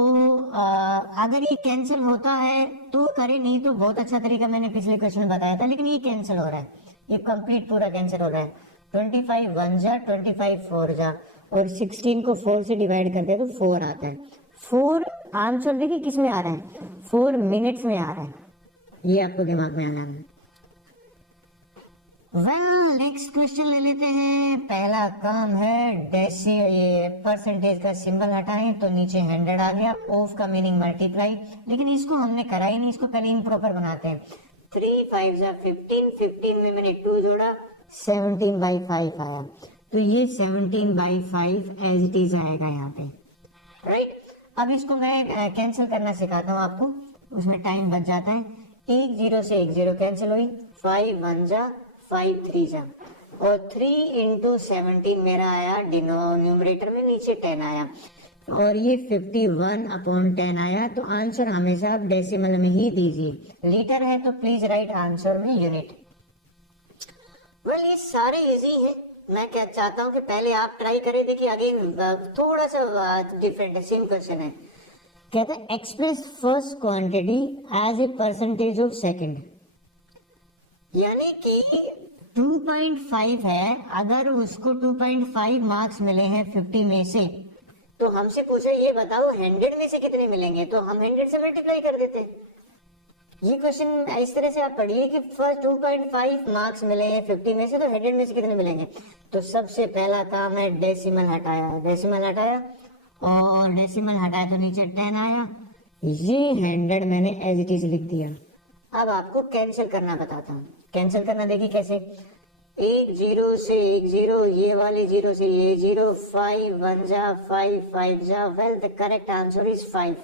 अगर ये कैंसिल होता है तो करे, नहीं तो बहुत अच्छा तरीका मैंने पिछले क्वेश्चन में बताया था, लेकिन ये कैंसिल हो रहा है, ये कंप्लीट पूरा कैंसिल हो रहा है। 25 1 जा, 25 4 जा, और 16 को 4 से डिवाइड करते हैं तो 4 आता है। 4 आंसर देखिए किस में आ रहा है, 4 मिनट्स में आ रहा है, ये आपको दिमाग में आना है। वेल नेक्स्ट क्वेश्चन ले लेते हैं। पहला काम है डेसी, ये परसेंटेज का सिंबल हटाएं तो नीचे 100 आ गया, ऑफ का मीनिंग मल्टीप्लाई, लेकिन इसको हमने करा ही नहीं, इसको पहले इम्प्रॉपर बनाते हैं। 3 5 जा 15, 15 में मैंने 2 जोड़ा, 17/5 आया। तो ये 17/5 एज इट इज आएगा यहाँ पे, राइट। अब इसको मैं कैंसिल करना सिखाता हूँ आपको, उसमें टाइम बच जाता है। 1 0 से 1 0 कैंसिल हुई, 5 1 जा 5 3 जा, और 3 इंटू 17 मेरा आया न्यूमरेटर में, नीचे 10 आया, और ये 51/10 आया। तो आंसर हमेशा आप डेसिमल में ही दीजिए। लीटर है तो प्लीज राइट आंसर में यूनिट। वेल ये सारे इजी है, मैं क्या चाहता हूँ कि पहले आप ट्राई करें। देखिए अगेन थोड़ा सा डिफरेंट है, सेम क्वेश्चन है। कहते हैं express first quantity as a percentage of second, यानी कि 2.5 है, अगर उसको 2.5 मार्क्स मिले हैं 50 में से, तो हमसे पूछे ये बताओ 100 में से कितने मिलेंगे, तो हम 100 से मल्टीप्लाई कर देते हैं। ये क्वेश्चन इस तरह से आप पढ़िए कि फर्स्ट 2.5 मार्क्स मिले हैं 50 में से, तो 100 में से कितने मिलेंगे। तो सबसे पहला काम है डेसिमल हटाया, डेसिमल हटाया, और डेसिमल हटाया तो नीचे 10 आया, ये 100 मैंने एज इट इज लिख दिया। अब आपको कैंसिल करना बताता हूँ। कैंसिल करना देखिए कैसे, 1 0 से 1 0, ये वाले 0 से ये 0, 5 1 जा 5 5 जा। Well the correct answer is 5।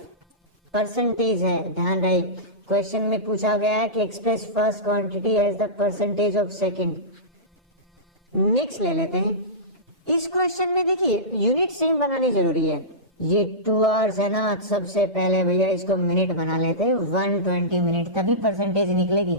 Percentage है, ध्यान रहे, क्वेश्चन में पूछा गया है कि express first quantity as the percentage of second. Next ले लेते हैं। इस क्वेश्चन में देखिए यूनिट सेम बनानी जरूरी है। ये 2 आवर्स है ना, सबसे पहले भैया इसको मिनट बना लेते हैं, 120 मिनट, तभी परसेंटेज निकलेगी।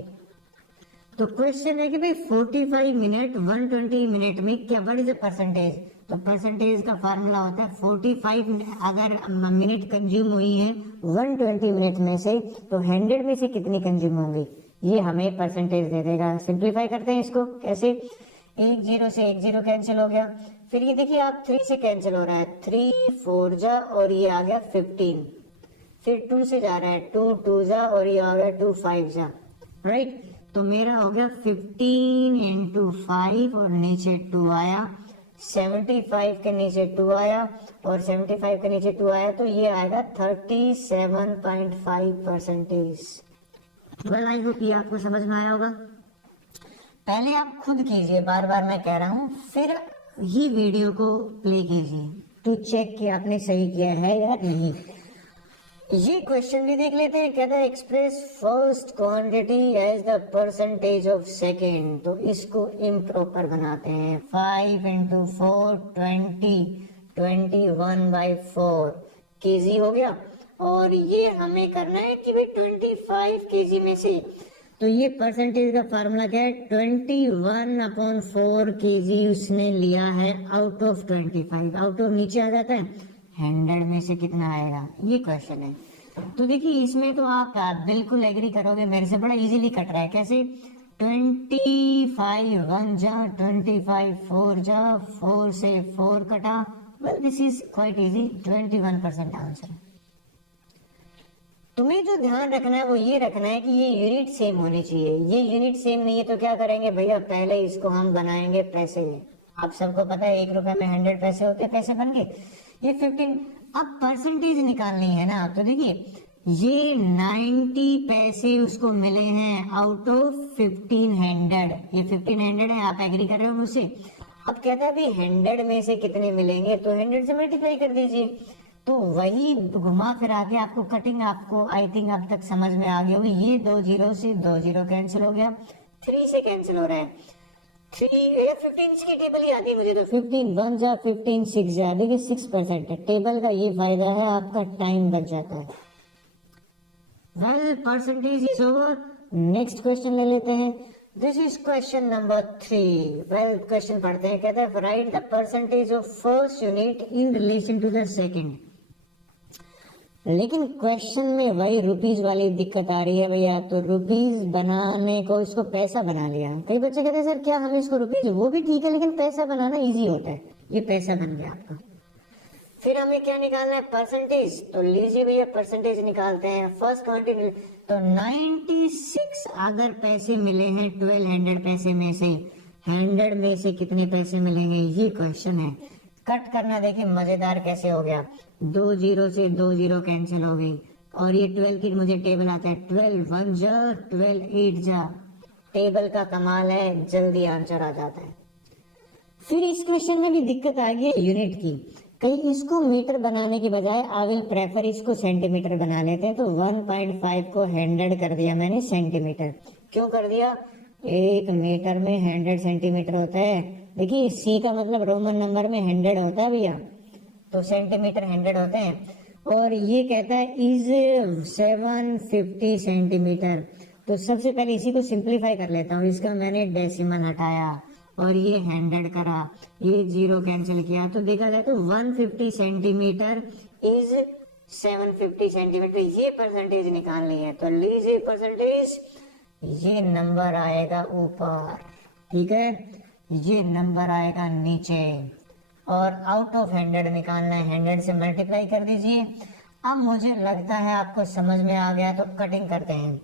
तो क्वेश्चन है कि भाई 45 मिनट 120 मिनट में क्या, व्हाट इज द परसेंटेज। तो परसेंटेज का फार्मूला होता है 45 अगर मिनट कंज्यूम हुई है 120 मिनट में से, तो 100 में से कितनी कंज्यूम होंगी, ये हमें परसेंटेज दे देगा। सिंप्लीफाई करते हैं इसको कैसे, 1 0 से 1 0 कैंसिल हो गया, फिर ये देखिए आप 3 से कैंसिल हो रहा है, 3 4 जा, और ये आ गया 15, फिर 2 से जा रहा है, 2 2 जा, और ये आ गया 2 5 जा, राइट। तो मेरा हो गया 15 इंटू 5 और नीचे 2 आया, 75 के नीचे 2 आया, और 75 के नीचे 2 आया, तो ये आएगा 37.5 परसेंटेज। वेल आई होप ये आपको समझ में आया होगा। पहले आप खुद कीजिए, बार बार मैं कह रहा हूँ, फिर ये वीडियो को प्ले कीजिए टू चेक कि आपने सही किया है या नहीं। ये क्वेश्चन भी देख लेते हैं। कहता है express first quantity as the percentage of second, तो इसको इम्प्रॉपर बनाते हैं। 5 इंटू 4 20, 21/4 kg हो गया। और ये हमें करना है कि भाई 25 kg में से, तो ये परसेंटेज का फार्मूला क्या है, 21/4 kg उसने लिया है आउट ऑफ 25। आउट ऑफ नीचे आ जाता है, 100 में से कितना आएगा, ये क्वेश्चन है। तो देखिए इसमें तो आप बिल्कुल एग्री करोगे मेरे से, बड़ा इजीली कट रहा है। कैसे, 25 1 जा 25 4 जा 4 से 4 कटा, well this is quite easy, 21% answer. तुम्हें जो ध्यान रखना है वो ये रखना है कि ये यूनिट सेम होनी चाहिए। ये यूनिट सेम नहीं है तो क्या करेंगे भैया, पहले इसको हम बनाएंगे पैसे। आप सबको पता है 1 रुपए में 100 पैसे होते हैं, पैसे बन गए। ये 15, अब परसेंटेज निकालनी है ना, तो देखिए ये 90 पैसे उसको मिले हैं आउट ऑफ 1500। ये 1500 है, आप एग्री कर रहे हो मुझसे। अब कहता है भाई 100 में से कितने मिलेंगे, तो 100 से मल्टीप्लाई कर दीजिए। तो वही घुमा फिरा के आपको कटिंग, आपको आई थिंक अब तक समझ में आ गया होगी। ये 2 0 से 2 0 कैंसिल हो गया, 3 से कैंसिल हो रहा है, 3 या 15 की टेबल ही आती है मुझे, तो 15 1 जा 15 6 जा, देखिए 6% है। टेबल का ये फायदा है, आपका टाइम बच जाता है। Well percentage is over, next question ले लेते हैं। This is question number 3। Well question पढ़ते हैं, कहता है write the percentage of first unit in relation to the second. लेकिन क्वेश्चन में वही रुपीज वाली दिक्कत आ रही है भैया। तो रुपीज बनाने को इसको पैसा बना लिया। कई बच्चे कहते हैं सर क्या हम इसको रुपीज, वो भी ठीक है लेकिन पैसा बनाना इजी होता है। ये पैसा बन गया आपका। फिर हमें क्या निकालना है, परसेंटेज। तो लीजिए भैया परसेंटेज निकालते हैं। फर्स्ट क्वांटिटी, तो 96 अगर पैसे मिले हैं 1200 पैसे में से, 100 में से कितने पैसे मिलेंगे, ये क्वेश्चन है। कट करना देखिए मजेदार कैसे हो गया, 2 0 से 2 0 कैंसिल हो गई। और ये 12 की मुझे टेबल आता है, 12 1 जा 12 8 जा। टेबल का कमाल है, जल्दी आंसर आ जाता है। फिर इस क्वेश्चन में भी दिक्कत आ गई यूनिट की। कहीं इसको मीटर बनाने की बजाय आई विल प्रेफर इसको सेंटीमीटर बना लेते हैं। तो 1.5 को 100 कर दिया मैंने सेंटीमीटर। क्यों कर दिया, 1 मीटर में 100 सेंटीमीटर होता है। देखिए सी का मतलब रोमन नंबर में 100 होता है भैया, तो सेंटीमीटर 100 होते हैं। और ये कहता है इज 750 सेंटीमीटर। तो सबसे पहले इसी को सिंप्लीफाई कर लेता हूँ। इसका मैंने डेसिमल हटाया और ये 100 करा, ये 0 कैंसिल किया, तो देखा जाए तो 150 सेंटीमीटर इज 750 सेंटीमीटर। ये परसेंटेज निकालनी है। तो लीजिए परसेंटेज, ये नंबर आएगा ऊपर, ठीक है, ये नंबर आएगा नीचे। और आउट ऑफ 100 निकालना है, 100 से मल्टीप्लाई कर दीजिए। अब मुझे लगता है आपको समझ में आ गया, तो कटिंग करते हैं।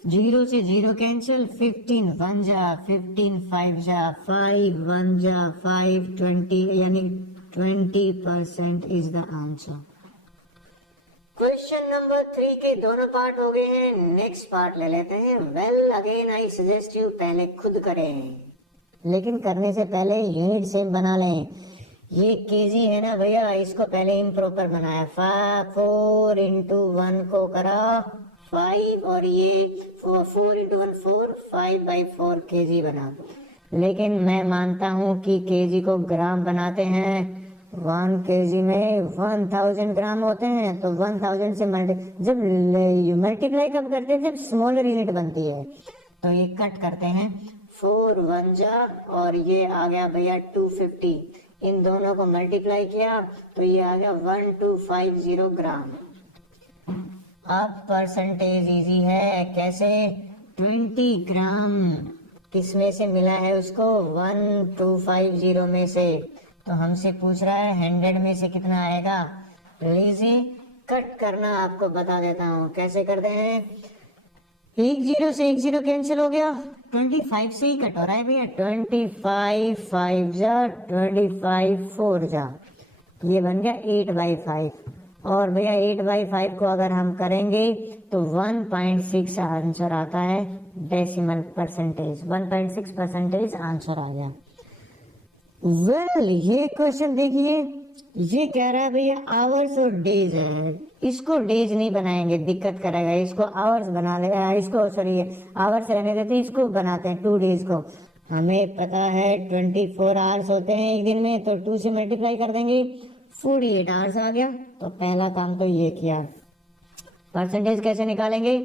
0 से 0 कैंसिल, 15 1 जा 15 5 जा 5 1 जा 5 20, यानी 20% is the answer. Question number 3 के दोनों पार्ट हो गए हैं, नेक्स्ट पार्ट ले लेते हैं। Well again I suggest you पहले खुद करें, लेकिन करने से पहले यूनिट सेम बना लें। ये केजी है ना भैया, इसको पहले इम्प्रॉपर बनाया। 4 into 1 को करा 5, और ये 4 into 1 4, 5/4 केजी बना। लेकिन मैं मानता हूँ कि केजी को ग्राम बनाते हैं। 1 केजी में 1000 ग्राम होते हैं, तो 1000 से जब मल्टीप्लाई कब करते हैं, जब स्मॉलर यूनिट बनती है। तो ये कट करते हैं, 4 1 जा, और ये आ गया भैया 250। इन दोनों को मल्टीप्लाई किया तो ये आ गया 1250 ग्राम। अब परसेंटेज इजी है, कैसे, 20 ग्राम किस में से मिला है उसको, 1250 में से। तो हमसे पूछ रहा है 100 में से कितना आएगा। लीजिए कट करना आपको बता देता हूँ, कैसे करते हैं। 1 0 से 1 0 कैंसिल हो गया, 25 से ही कट हो रहा है भैया। 25 5 जा 25 4 जा, ये बन गया 8/5। और भैया 8/5 को अगर हम करेंगे तो 1.6 आंसर आता है, डेसिमल परसेंटेज 1.6% आंसर आ गया। वेल ये क्वेश्चन देखिए, ये कह रहा है भैया आवर्स और डेज है। इसको डेज नहीं बनाएंगे, दिक्कत करेगा। इसको आवर्स बना ले, इसको सॉरी आवर्स रहने देते, इसको बनाते हैं 2 डेज को। हमें पता है 24 आवर्स होते हैं एक दिन में, तो 2 से मल्टीप्लाई कर देंगे, 48 आवर्स आ गया। तो पहला काम तो ये किया। परसेंटेज कैसे निकालेंगे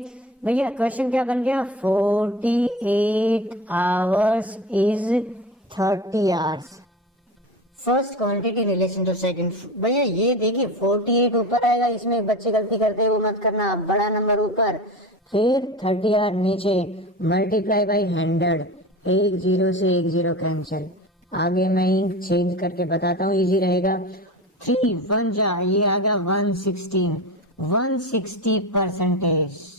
भैया? क्वेश्चन क्या बन गया? 48 hours is 30 hours. First quantity relation to second. भैया ये देखिए 48 ऊपर आएगा, इसमें बच्चे गलती करते हैं वो मत करना, बड़ा नंबर ऊपर, फिर 30 आवर नीचे, मल्टीप्लाई बाई 100, एक जीरो से एक जीरो कैंसिल। आगे मैं चेंज करके बताता हूँ, इजी रहेगा। 3 1 जा, ये आ गया 116, 160 परसेंटेज।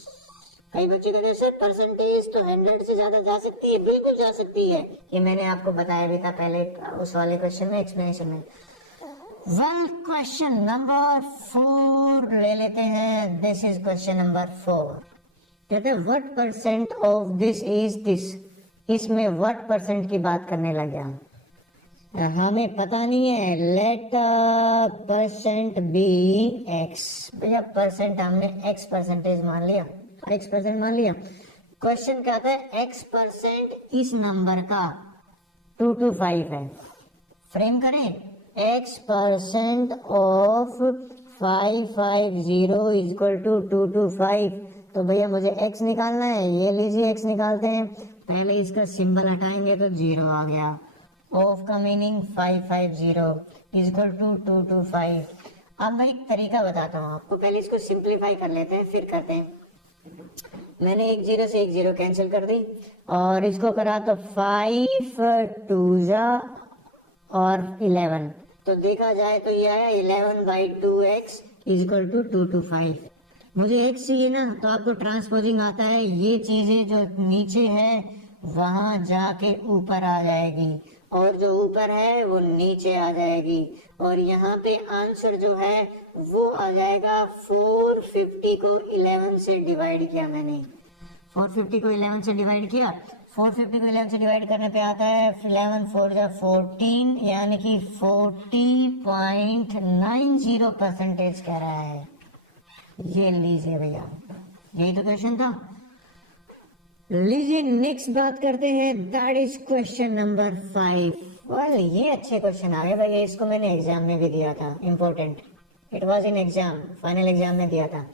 कई बच्चे कहते हैं सर परसेंटेज तो 100 से ज्यादा जा सकती है। बिल्कुल जा सकती है, ये मैंने आपको बताया भी था पहले उस वाले क्वेश्चन में, एक्सप्लेनेशन में। वेल क्वेश्चन नंबर 4 ले लेते हैं। This is question number 4। कहते हैं what percent of this is this. इसमें व्हाट परसेंट की बात करने लग गया। हमें पता नहीं है, लेट परसेंट बी एक्स। भैया परसेंट हमने एक्स परसेंटेज मान लिया, एक्स परसेंट मान लिया। क्वेश्चन क्या आता है? एक्स परसेंट इस नंबर का 225 है। फ्रेम करें, x percent of 550 equal to 225। तो भैया मुझे एक्स निकालना है, ये लीजिए एक्स निकालते हैं। पहले इसका सिंबल हटाएंगे तो 0 आ गया। ऑफ का मीनिंग 550 इक्वल टू 225। अब मैं एक तरीका बताता हूँ आपको, पहले इसको सिंप्लीफाई कर लेते हैं फिर करते हैं। मैंने एक जीरो से एक जीरो कैंसिल कर दी और इसको करा तो 5 2 जा और 11, तो देखा जाए तो ये आया 11/2x इक्वल टू 225। मुझे x चाहिए ना, तो आपको ट्रांसपोजिंग आता है, ये चीजें जो नीचे है वहां जाके ऊपर आ जाएगी और जो ऊपर है वो नीचे आ जाएगी, और यहाँ पे आंसर जो है वो आ जाएगा 450 को 11 से डिवाइड किया मैंने, 450 को 11 से डिवाइड किया। 450 को 11 से डिवाइड करने पे आता है 11 4 जा 14, यानी कि 40.90 परसेंटेज कह रहा है। ये लीजिए भैया, यही तो क्वेश्चन था। लीजिए नेक्स्ट बात करते हैं, that is question number 5। Well ये अच्छे क्वेश्चन आ गए भैया, इसको मैंने एग्जाम में भी दिया था, important, it was in exam, final exam में दिया था।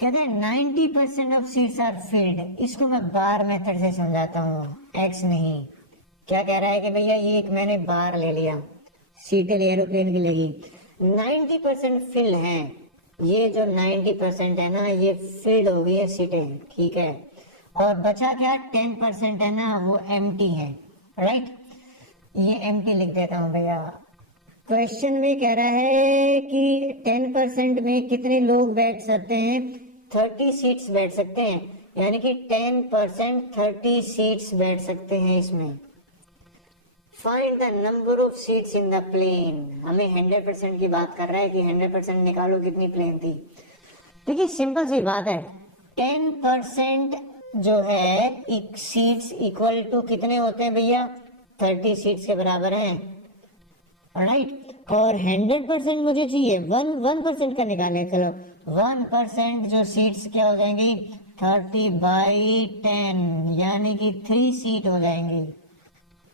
कहते हैं 90% ऑफ सीट्स आर फिल्ड। इसको मैं बार मेथड से समझाता हूँ, एक्स नहीं। क्या कह रहा है कि भैया ये एक मैंने बार ले लिया, सीटें एरोप्लेन की लगी, 90% फिल्ड है। ये जो 90% है ना, ये फिल्ड हो गई है सीटें, ठीक है। और बचा क्या 10% है ना, वो एम्प्टी है, राइट। ये एम्प्टी लिख देता हूँ भैया। क्वेश्चन में कह रहा है कि 10% में कितने लोग बैठ सकते हैं? 30 सीट्स बैठ सकते हैं, यानी कि 10% 30 सीट्स बैठ सकते हैं इसमें। Find the number of seats in the plane. हमें 100% की बात कर रहा है कि 100% निकालो कितनी प्लेन थी। देखिए सिंपल सी बात है, 10% जो है सीट्स इक्वल टू कितने होते हैं भैया? 30 सीट्स के बराबर हैं, राइट। और 100% मुझे चाहिए, 1% का निकालें। चलो 1% जो सीट्स क्या हो जाएंगी? 30/10, यानी कि 3 सीट हो जाएंगी,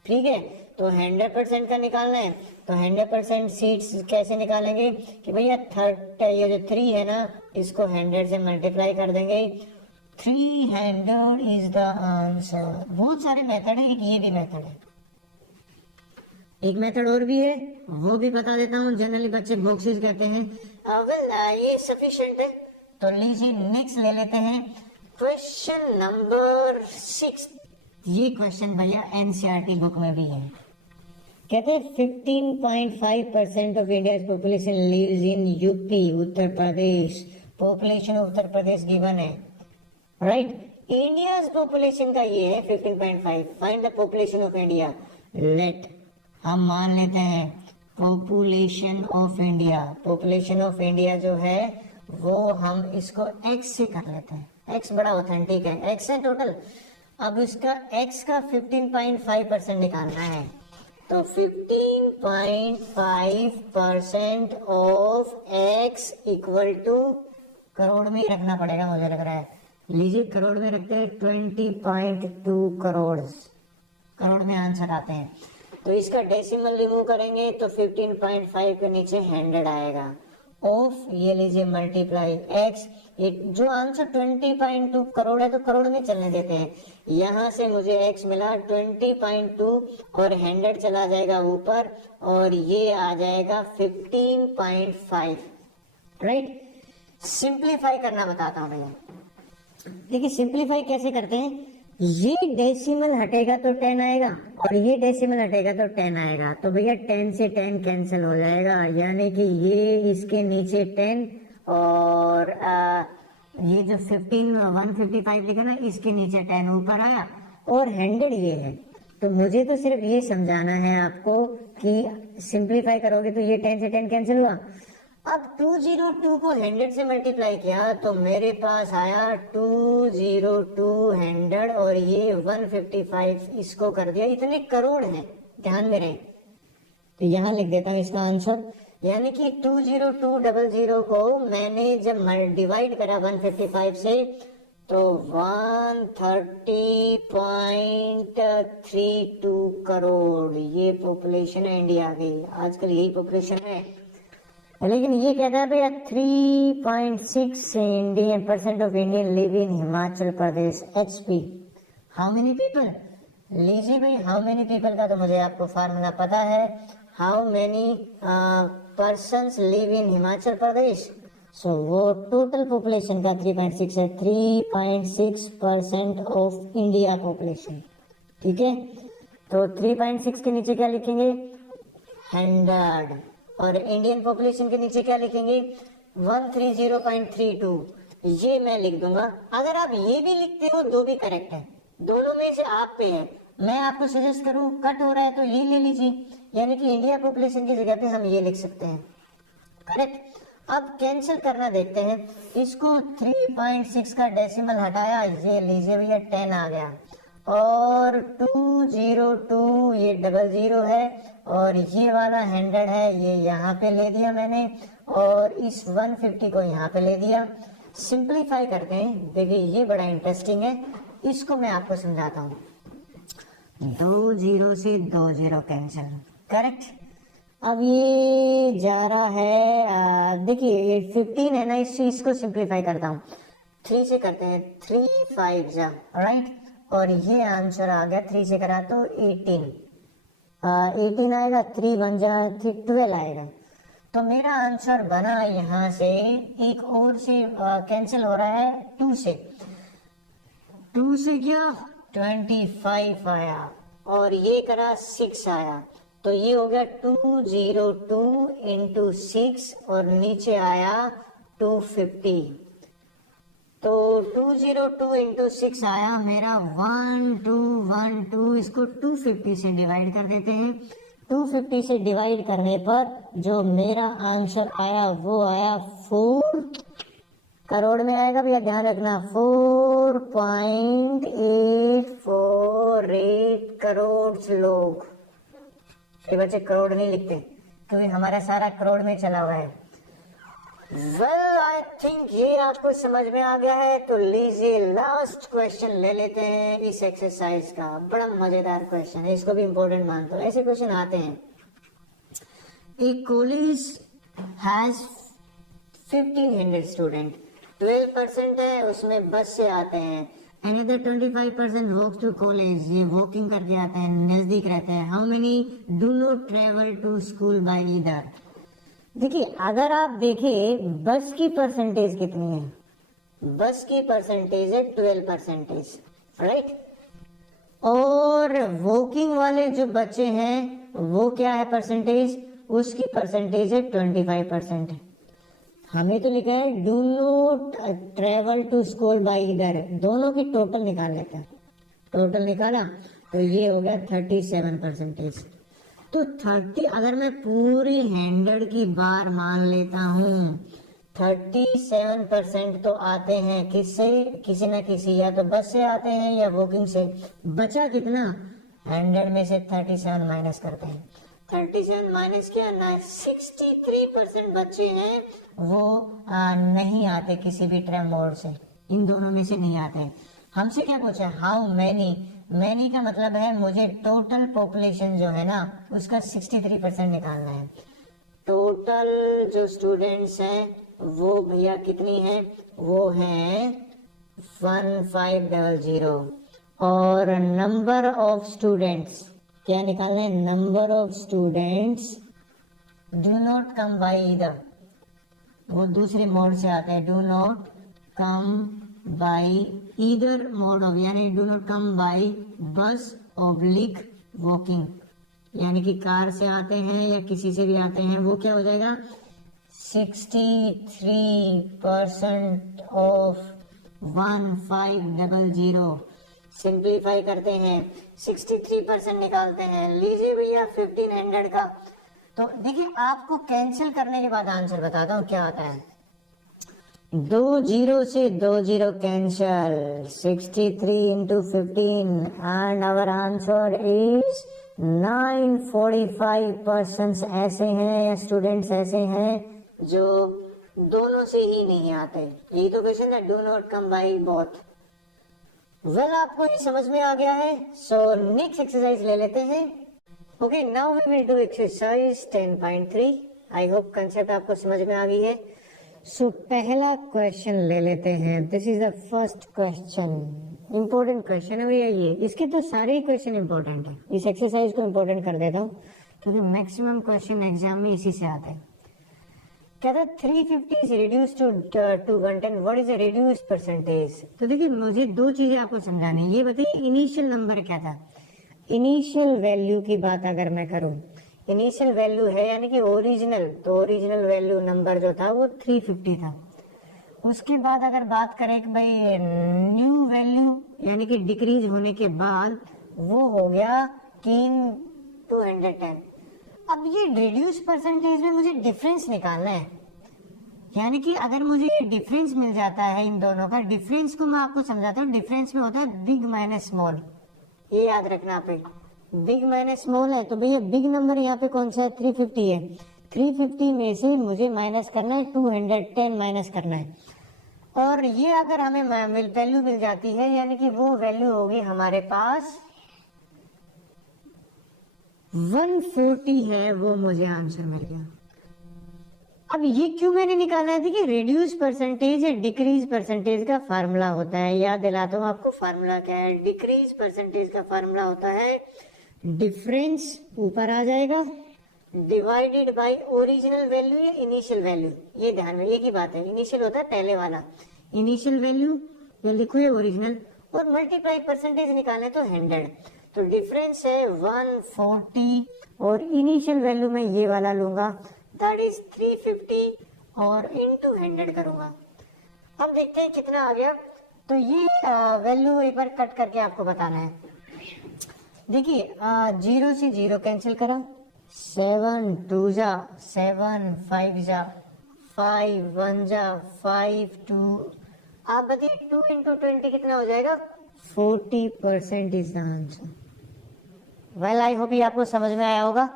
ठीक है। तो 100% का निकालना है, तो 100% सीट्स कैसे निकालेंगे कि भैया 30, ये जो 3 है ना, इसको 100 से मल्टीप्लाई कर देंगे, 300 इज द आंसर। बहुत सारे मेथड है, ये भी मेथड है। एक मेथड और भी है, वो भी बता देता हूँ। जनरली बच्चे बॉक्सेस कहते हैं, वेल ये सफिशिएंट है। तो लीजिए नेक्स्ट ले लेते हैं, क्वेश्चन नंबर 6। ये क्वेश्चन भैया एनसीईआरटी बुक में भी है। कहते हैं 15.5% of India population lives in UP, Uttar Pradesh. Population of Uttar Pradesh given है, राइट। इंडिया पॉपुलेशन का ये है 15.5। Find the population of India. Let हम मान लेते हैं population of India. Population of India जो है वो हम इसको एक्स से कर लेते हैं, एक्स बड़ा ऑथेंटिक है, एक्स है टोटल। अब इसका एक्स का 15.5% निकालना है, तो 15.5% of x equal to, crore में रखना पड़ेगा मुझे लग रहा है। लीजिए करोड़ में रखते हैं, 20.2 करोड़। करोड़ में आंसर आते हैं। तो इसका डेसिमल रिमूव करेंगे तो 15.5 के नीचे 100 आएगा। ऑफ ये लीजिए मल्टीप्लाई एक्स, ये जो आंसर 20.2 करोड़ है तो करोड़ में चलने देते हैं। यहाँ से मुझे एक्स मिला 20.2 और 100 चला जाएगा ऊपर और ये आ जाएगा 15.5। राइट, सिंप्लीफाई करना बताता हूँ भैया। देखिए सिंप्लीफाई कैसे करते हैं, ये डेसिमल हटेगा तो 10 आएगा और ये डेसिमल हटेगा तो 10 आएगा। तो भैया 10 से 10 कैंसिल हो जाएगा, यानी कि ये इसके नीचे 10 और ये जो 155 लिखा ना इसके नीचे 10 ऊपर आया और 100 ये है। तो मुझे तो सिर्फ ये समझाना है आपको कि सिंप्लीफाई करोगे तो ये 10 से 10 कैंसिल हुआ। अब 202 को 100 से मल्टीप्लाई किया तो मेरे पास आया 202 100 और ये 155 इसको कर दिया, इतने करोड़ हैं, ध्यान में रहे। तो यहाँ लिख देता हूँ इसका आंसर, यानी कि 20200 को मैंने जब डिवाइड करा 155 से तो 130.32 करोड़ ये पॉपुलेशन है इंडिया की। आजकल यही पॉपुलेशन है, लेकिन ये कहता है भैया 3.6 Indian percent of Indian live in Himachal Pradesh HP। How many people, लीजिए भाई हाउ मेनी पीपल का तो मुझे आपको फार्मूला पता है। How many persons live in Himachal Pradesh, so वो टोटल पॉपुलेशन का 3.6 है, 3.6% ऑफ इंडिया पॉपुलेशन। ठीक है, तो 3.6 के नीचे क्या लिखेंगे 100 और इंडियन पॉपुलेशन के नीचे क्या लिखेंगे 130.32, ये मैं लिख दूंगा। अगर आप ये भी लिखते हो तो भी करेक्ट है, दोनों में से आप पे है। मैं आपको सजेस्ट करूं कट हो रहा है तो ये ले लीजिए, यानी कि इंडिया पॉपुलेशन की जगह पे हम ये लिख सकते हैं, करेक्ट। अब कैंसिल करना देखते हैं, इसको 3.6 का डेसिमल हटाया, ये लीजिए भैया 10 आ गया और 202 ये 00 है और ये वाला 100 है ये यहाँ पे ले दिया मैंने और इस 150 को यहाँ पे ले दिया। सिंप्लीफाई करते हैं, देखिए ये बड़ा इंटरेस्टिंग है, इसको मैं आपको समझाता हूँ। 2 0 से 2 0 कैंसिल, करेक्ट। अब ये जा रहा है, देखिए ये 15 है ना, इसको सिंप्लीफाई करता हूँ, 3 से करते हैं, 3 5 जा, राइट। और ये आंसर आ गया 3 से करा तो 18 आएगा, 3 1 जा 12 आएगा। तो मेरा आंसर बना यहाँ से, एक और से कैंसिल हो रहा है 2 से, 2 से क्या 25 आया और ये करा 6 आया, तो ये हो गया 202 इंटू 6 और नीचे आया 250। तो 202 इंटू 6 आया मेरा 1212, इसको 250 से डिवाइड कर देते हैं। 250 से डिवाइड करने पर जो मेरा आंसर आया वो आया 4 करोड़ में आएगा भैया, ध्यान रखना 4.848 करोड़ लोग। ये बच्चे करोड़ नहीं लिखते क्योंकि हमारा सारा करोड़ में चला हुआ है। वेल आई थिंक ये आपको समझ में आ गया है, तो लीजिए लास्ट क्वेश्चन ले लेते हैं इस एक्सरसाइज का। बड़ा मजेदार क्वेश्चन है, इसको भी इम्पोर्टेंट मानता हूँ, ऐसे क्वेश्चन आते हैं। एक कॉलेज हैज 1500 स्टूडेंट, 12% है उसमें बस से आते हैं, another 25% walks to college, ये वॉकिंग करके आते हैं, नजदीक रहते हैं। How many do not travel to school by either. देखिए अगर आप देखें बस की परसेंटेज कितनी है, बस की परसेंटेज है 12%, राइट। और वॉकिंग वाले जो बच्चे हैं वो क्या है परसेंटेज, उसकी परसेंटेज है 25%। हमें तो लिखा है do not travel to school by either, दोनों की टोटल निकाल लेते हैं। टोटल निकाला तो ये हो गया 37%। तो 30 अगर मैं पूरी 100 की बार मान लेता हूँ, 37% तो आते हैं किससे, किसी ना किसी, या तो बस से आते हैं या वॉकिंग से। बचा कितना, 100 में से 37 माइनस करते हैं, 37 माइनस किया ना, 63% बच्चे हैं वो नहीं आते किसी भी ट्रेन मोड से, इन दोनों में से नहीं आते। हमसे क्या पूछा, हाउ मैनी मैनी का मतलब है मुझे टोटल पॉपुलेशन जो है ना उसका 63% निकालना है। टोटल जो स्टूडेंट्स हैं वो भैया कितनी है, वो है 1500। और नंबर ऑफ स्टूडेंट्स क्या निकालना है, number of students do not come by either, वो दूसरे मोड से आता है, do not come by either mode of, यानी डू नॉट कम बाय बस ऑब्लिक वॉकिंग, यानी कि कार से आते हैं या किसी से भी आते हैं, वो क्या हो जाएगा 63% ऑफ 1500। सिंप्लीफाई करते हैं 63% निकालते हैं, लीजिए भैया 1500 का। तो देखिए आपको कैंसिल करने के बाद आंसर बताता हूँ क्या आता है। 2 0 से 2 0 cancel, 63 into 15 and our answer is 945% ऐसे हैं या स्टूडेंट्स ऐसे हैं जो दोनों से ही नहीं आते। यही तो क्वेश्चन है, do not come by both. Well आपको ये समझ में आ गया है। सो नेक्स्ट एक्सरसाइज ले लेते हैं। Okay, now we will do exercise 10.3। I hope concept आपको समझ में आ गई है। सो पहला क्वेश्चन ले लेते हैं। This is the first question, important question है भैया ये। इसके तो सारे ही क्वेश्चन इंपॉर्टेंट है, इस एक्सरसाइज को इंपॉर्टेंट कर देता हूँ क्योंकि मैक्सिमम क्वेश्चन एग्जाम में इसी से आते हैं। कहता 350 is reduced to 110, what is the reduced percentage? तो देखिए मुझे दो चीजें आपको समझानी है। ये बताइए इनिशियल नंबर क्या था। इनिशियल वैल्यू की बात अगर मैं करूं, इनिशियल वैल्यू है यानी कि ओरिजिनल, तो ओरिजिनल वैल्यू नंबर जो था वो 350 था। उसके बाद अगर बात करें कि भाई न्यू वैल्यू यानी कि डिक्रीज होने के बाद वो हो गया 210। अब ये रिड्यूस परसेंटेज में मुझे डिफरेंस निकालना है, यानी कि अगर मुझे ये डिफरेंस मिल जाता है इन दोनों का, डिफरेंस को मैं आपको समझाता हूँ। डिफरेंस में होता है बिग माइनस स्मॉल, ये याद रखना पे। बिग माइनस स्मॉल है तो भैया बिग नंबर यहाँ पे कौन सा है, 350 है। 350 में से मुझे माइनस करना है 210 माइनस करना है। और ये अगर हमें वैल्यू मिल जाती है यानी कि वो वैल्यू होगी हमारे पास 140 है, वो मुझे आंसर मिल गया। अब ये क्यों मैंने निकाला है, देखिए रिड्यूस परसेंटेज या डिक्रीज परसेंटेज का फार्मूला होता है, याद दिलाता हूँ आपको फार्मूला क्या है। डिक्रीज परसेंटेज का फार्मूला होता है डिफरेंस ऊपर आ जाएगा डिवाइडेड बाय ओरिजिनल वैल्यू या इनिशियल वैल्यू। ये ध्यान में एक ही बात है, इनिशियल होता है पहले वाला, इनिशियल वैल्यू या लिखो ये ओरिजिनल, और मल्टीप्लाई परसेंटेज निकालें तो 100। तो डिफरेंस है 140 और इनिशियल वैल्यू में ये वाला लूंगा, दैट इज 350 और इनटू 100 करूंगा। अब देखते हैं कितना आ गया। तो ये वैल्यू एक बार कट करके आपको बताना है। देखिए 0 से 0 कैंसिल करा, 7 2 जा 7 5 जा 5 1 जा 5 2, आप बताइए 2 into 20 कितना हो जाएगा, 40% is the answer. Well I hope ये आपको समझ में आया होगा।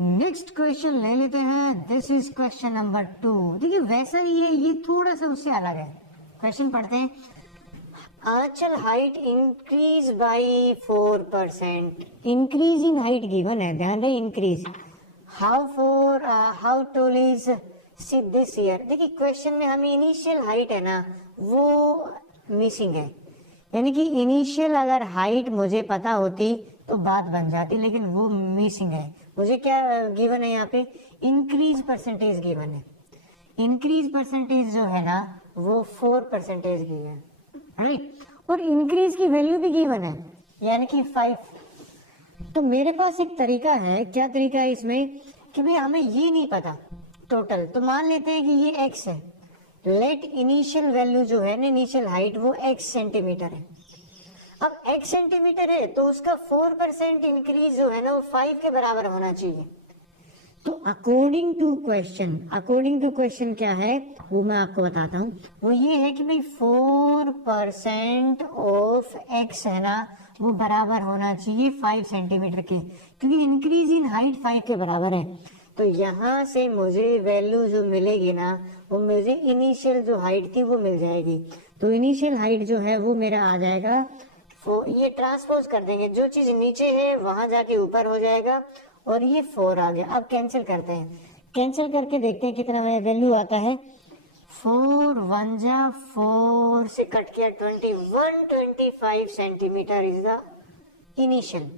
नेक्स्ट क्वेश्चन ले लेते हैं। This is question number 2। देखिए वैसा ही है, ये थोड़ा सा उससे अलग है। क्वेश्चन पढ़ते हैं। Anchal height increase by 4%। Increase in height given है, ध्यान रहे increase. How tall is Sid this year. देखिए क्वेश्चन में हमें इनिशियल हाइट है ना वो मिसिंग है, यानी कि इनिशियल अगर हाइट मुझे पता होती तो बात बन जाती, लेकिन वो मिसिंग है। मुझे क्या गिवन है यहाँ पे, इंक्रीज परसेंटेज गिवन है। इंक्रीज परसेंटेज जो है ना वो 4% की है, राइट। और इंक्रीज की वैल्यू भी गिवन है यानी कि 5। तो मेरे पास एक तरीका है, क्या तरीका है इसमें कि भाई हमें ये नहीं पता टोटल, तो मान लेते हैं कि ये x है। लेट इनिशियल वैल्यू जो है ना, इनिशियल हाइट वो x सेंटीमीटर है। अब x सेंटीमीटर है तो उसका 4% इंक्रीज जो है ना वो 5 के बराबर होना चाहिए। तो अकॉर्डिंग टू क्वेश्चन क्या है वो मैं आपको बताता हूँ। वो ये है कि भाई 4% ऑफ x है ना वो बराबर होना चाहिए 5 सेंटीमीटर के, क्योंकि इंक्रीज इन हाइट 5 के बराबर है। तो यहाँ से मुझे वैल्यू जो मिलेगी ना वो मुझे इनिशियल जो हाइट थी वो मिल जाएगी। तो इनिशियल हाइट जो है वो मेरा आ जाएगा ये ट्रांसपोज कर देंगे, जो चीज नीचे है वहां जाके ऊपर हो जाएगा, और ये 4 आ गया। अब कैंसिल करते हैं, कैंसिल करके देखते हैं कितना वैल्यू आता है। 4 1 जा 4 से कट किया 125 सेंटीमीटर इज द इनिशियल।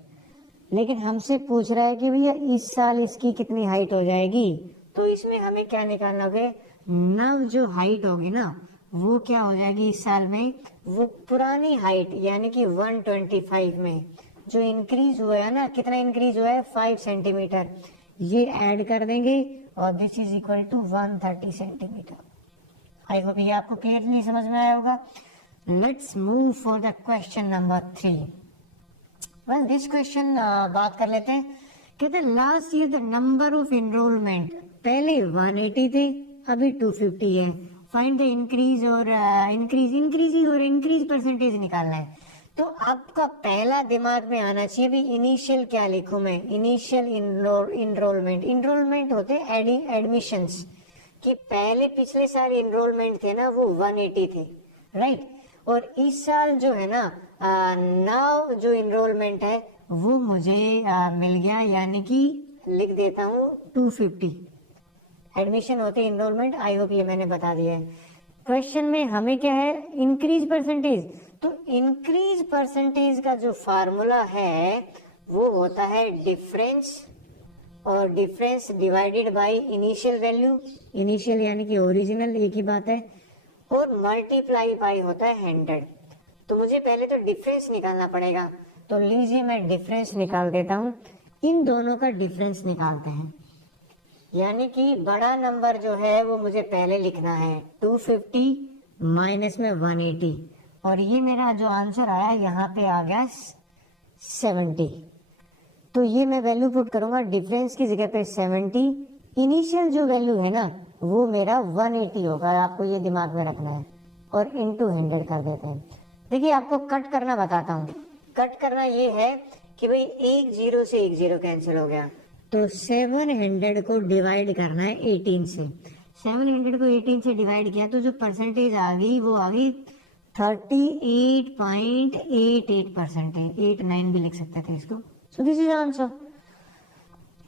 लेकिन हमसे पूछ रहा है कि भैया इस साल इसकी कितनी हाइट हो जाएगी, तो इसमें हमें क्या निकालना होगा, नव जो हाइट होगी ना वो क्या हो जाएगी इस साल में, वो पुरानी हाइट यानी कि 125 में जो इंक्रीज हुआ है ना, कितना इंक्रीज हुआ है 5 सेंटीमीटर, ये ऐड कर देंगे और this is equal to 130 centimetre. I hope ये आपको क्लियरली समझ में आया होगा। Let's move for the question number 3। Well this question बात कर लेते हैं। कहते हैं last year the number of enrolment, पहले 180 थे अभी 250 है, फाइंड द इंक्रीज और इंक्रीज परसेंटेज निकालना है। तो आपका पहला दिमाग में आना चाहिए भी इनिशियल क्या लिखूं मैं, इनिशियल इनरोलमेंट। इनरोलमेंट होते एडमिशंस, कि पहले पिछले साल इनरोलमेंट थे ना वो 180 थे, राइट। और इस साल जो है ना नाउ जो इनरोलमेंट है वो मुझे मिल गया, यानी कि लिख देता हूँ 250 एडमिशन होते इनरोलमेंट। आई होप ये मैंने बता दिया है। क्वेश्चन में हमें क्या है, इंक्रीज परसेंटेज। तो इंक्रीज परसेंटेज का जो फार्मूला है वो होता है डिफरेंस, और difference divided by initial value, initial यानी कि ओरिजिनल, एक ही बात है, और मल्टीप्लाई बाय होता है 100। तो मुझे पहले तो डिफरेंस निकालना पड़ेगा, तो लीजिए मैं डिफरेंस निकाल देता हूँ। इन दोनों का डिफरेंस निकालते हैं, यानी कि बड़ा नंबर जो है वो मुझे पहले लिखना है 250 माइनस में 180, और ये मेरा जो आंसर आया यहाँ पे आ गया 70। तो ये मैं वैल्यू पुट करूंगा, डिफरेंस की जगह पे 70, इनिशियल जो वैल्यू है ना वो मेरा 180 होगा, आपको ये दिमाग में रखना है, और इनटू 100 कर देते हैं। देखिए आपको कट करना बताता हूँ। कट करना ये है कि भाई एक जीरो से एक जीरो कैंसिल हो गया, तो 700 को डिवाइड करना है 18 से। 700 को 18 से डिवाइड किया तो जो परसेंटेज आ गई वो आ गई 38.88%, 89 भी लिख सकते थे इसको। So this is answer.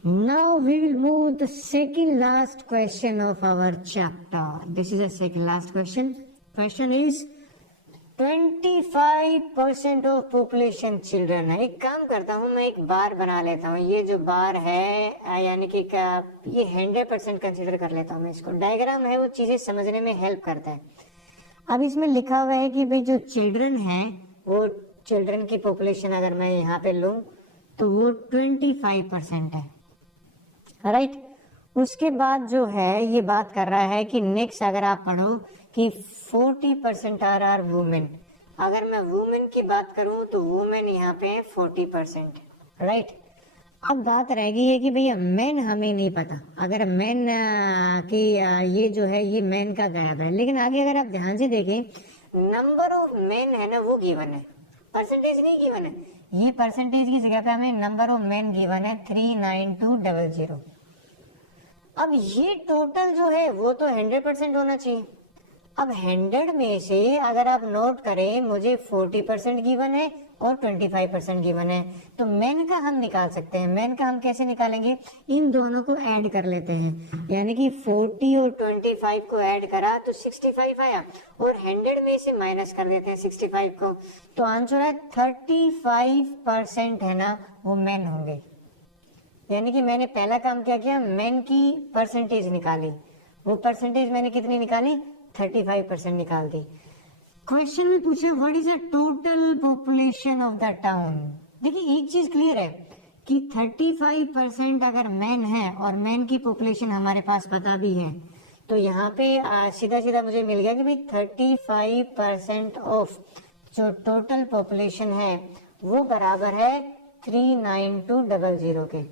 Now we will move the second last question of our chapter. This is the second last question. Question is 25% of population children है। एक काम करता हूँ मैं, एक बार बना लेता हूँ। ये जो बार है यानी कि ये 100% कंसिडर कर लेता हूँ मैं इसको। डायग्राम है वो चीजें समझने में हेल्प करता है। अब इसमें लिखा हुआ है कि भाई जो चिल्ड्रन है वो चिल्ड्रन की पॉपुलेशन अगर मैं यहाँ पे लूँ तो वो 25% है, राइट। उसके बाद जो है ये बात कर रहा है कि नेक्स्ट अगर आप पढ़ो कि 40% आर वुमेन। अगर मैं वुमेन की बात करूं तो वुमेन यहाँ पे 40%, राइट। अब बात रह गई है कि भैया मेन हमें नहीं पता। अगर मेन की ये जो है ये मेन का गायब है, लेकिन आगे अगर आप ध्यान से देखें नंबर ऑफ मेन है ना वो गिवन है, परसेंटेज नहीं गिवन है। ये परसेंटेज की जगह पे हमें नंबर ऑफ मेन गिवन है 39200। अब ये टोटल जो है वो तो 100% होना चाहिए। अब 100 में से अगर आप नोट करें मुझे 40% गिवन है और 25% गिवन है, तो मेन का हम निकाल सकते हैं। मेन का हम कैसे निकालेंगे, इन दोनों को ऐड कर लेते हैं, यानी कि 40 और 25 को ऐड करा तो 65 आया, और 100 में से माइनस कर देते हैं 65 को, तो आंसर है 35% है ना वो मेन होंगे। यानी कि मैंने पहला काम क्या किया, मेन की परसेंटेज निकाली। वो परसेंटेज मैंने कितनी निकाली, 35% निकाल दी। क्वेश्चन में पूछा what is the total population of the town. देखिए एक चीज क्लियर है कि 35% अगर मैन है और मैन की पॉपुलेशन हमारे पास पता भी है, तो यहाँ पे सीधा सीधा मुझे मिल गया कि भाई 35% ऑफ जो टोटल पॉपुलेशन है वो बराबर है 39200 के।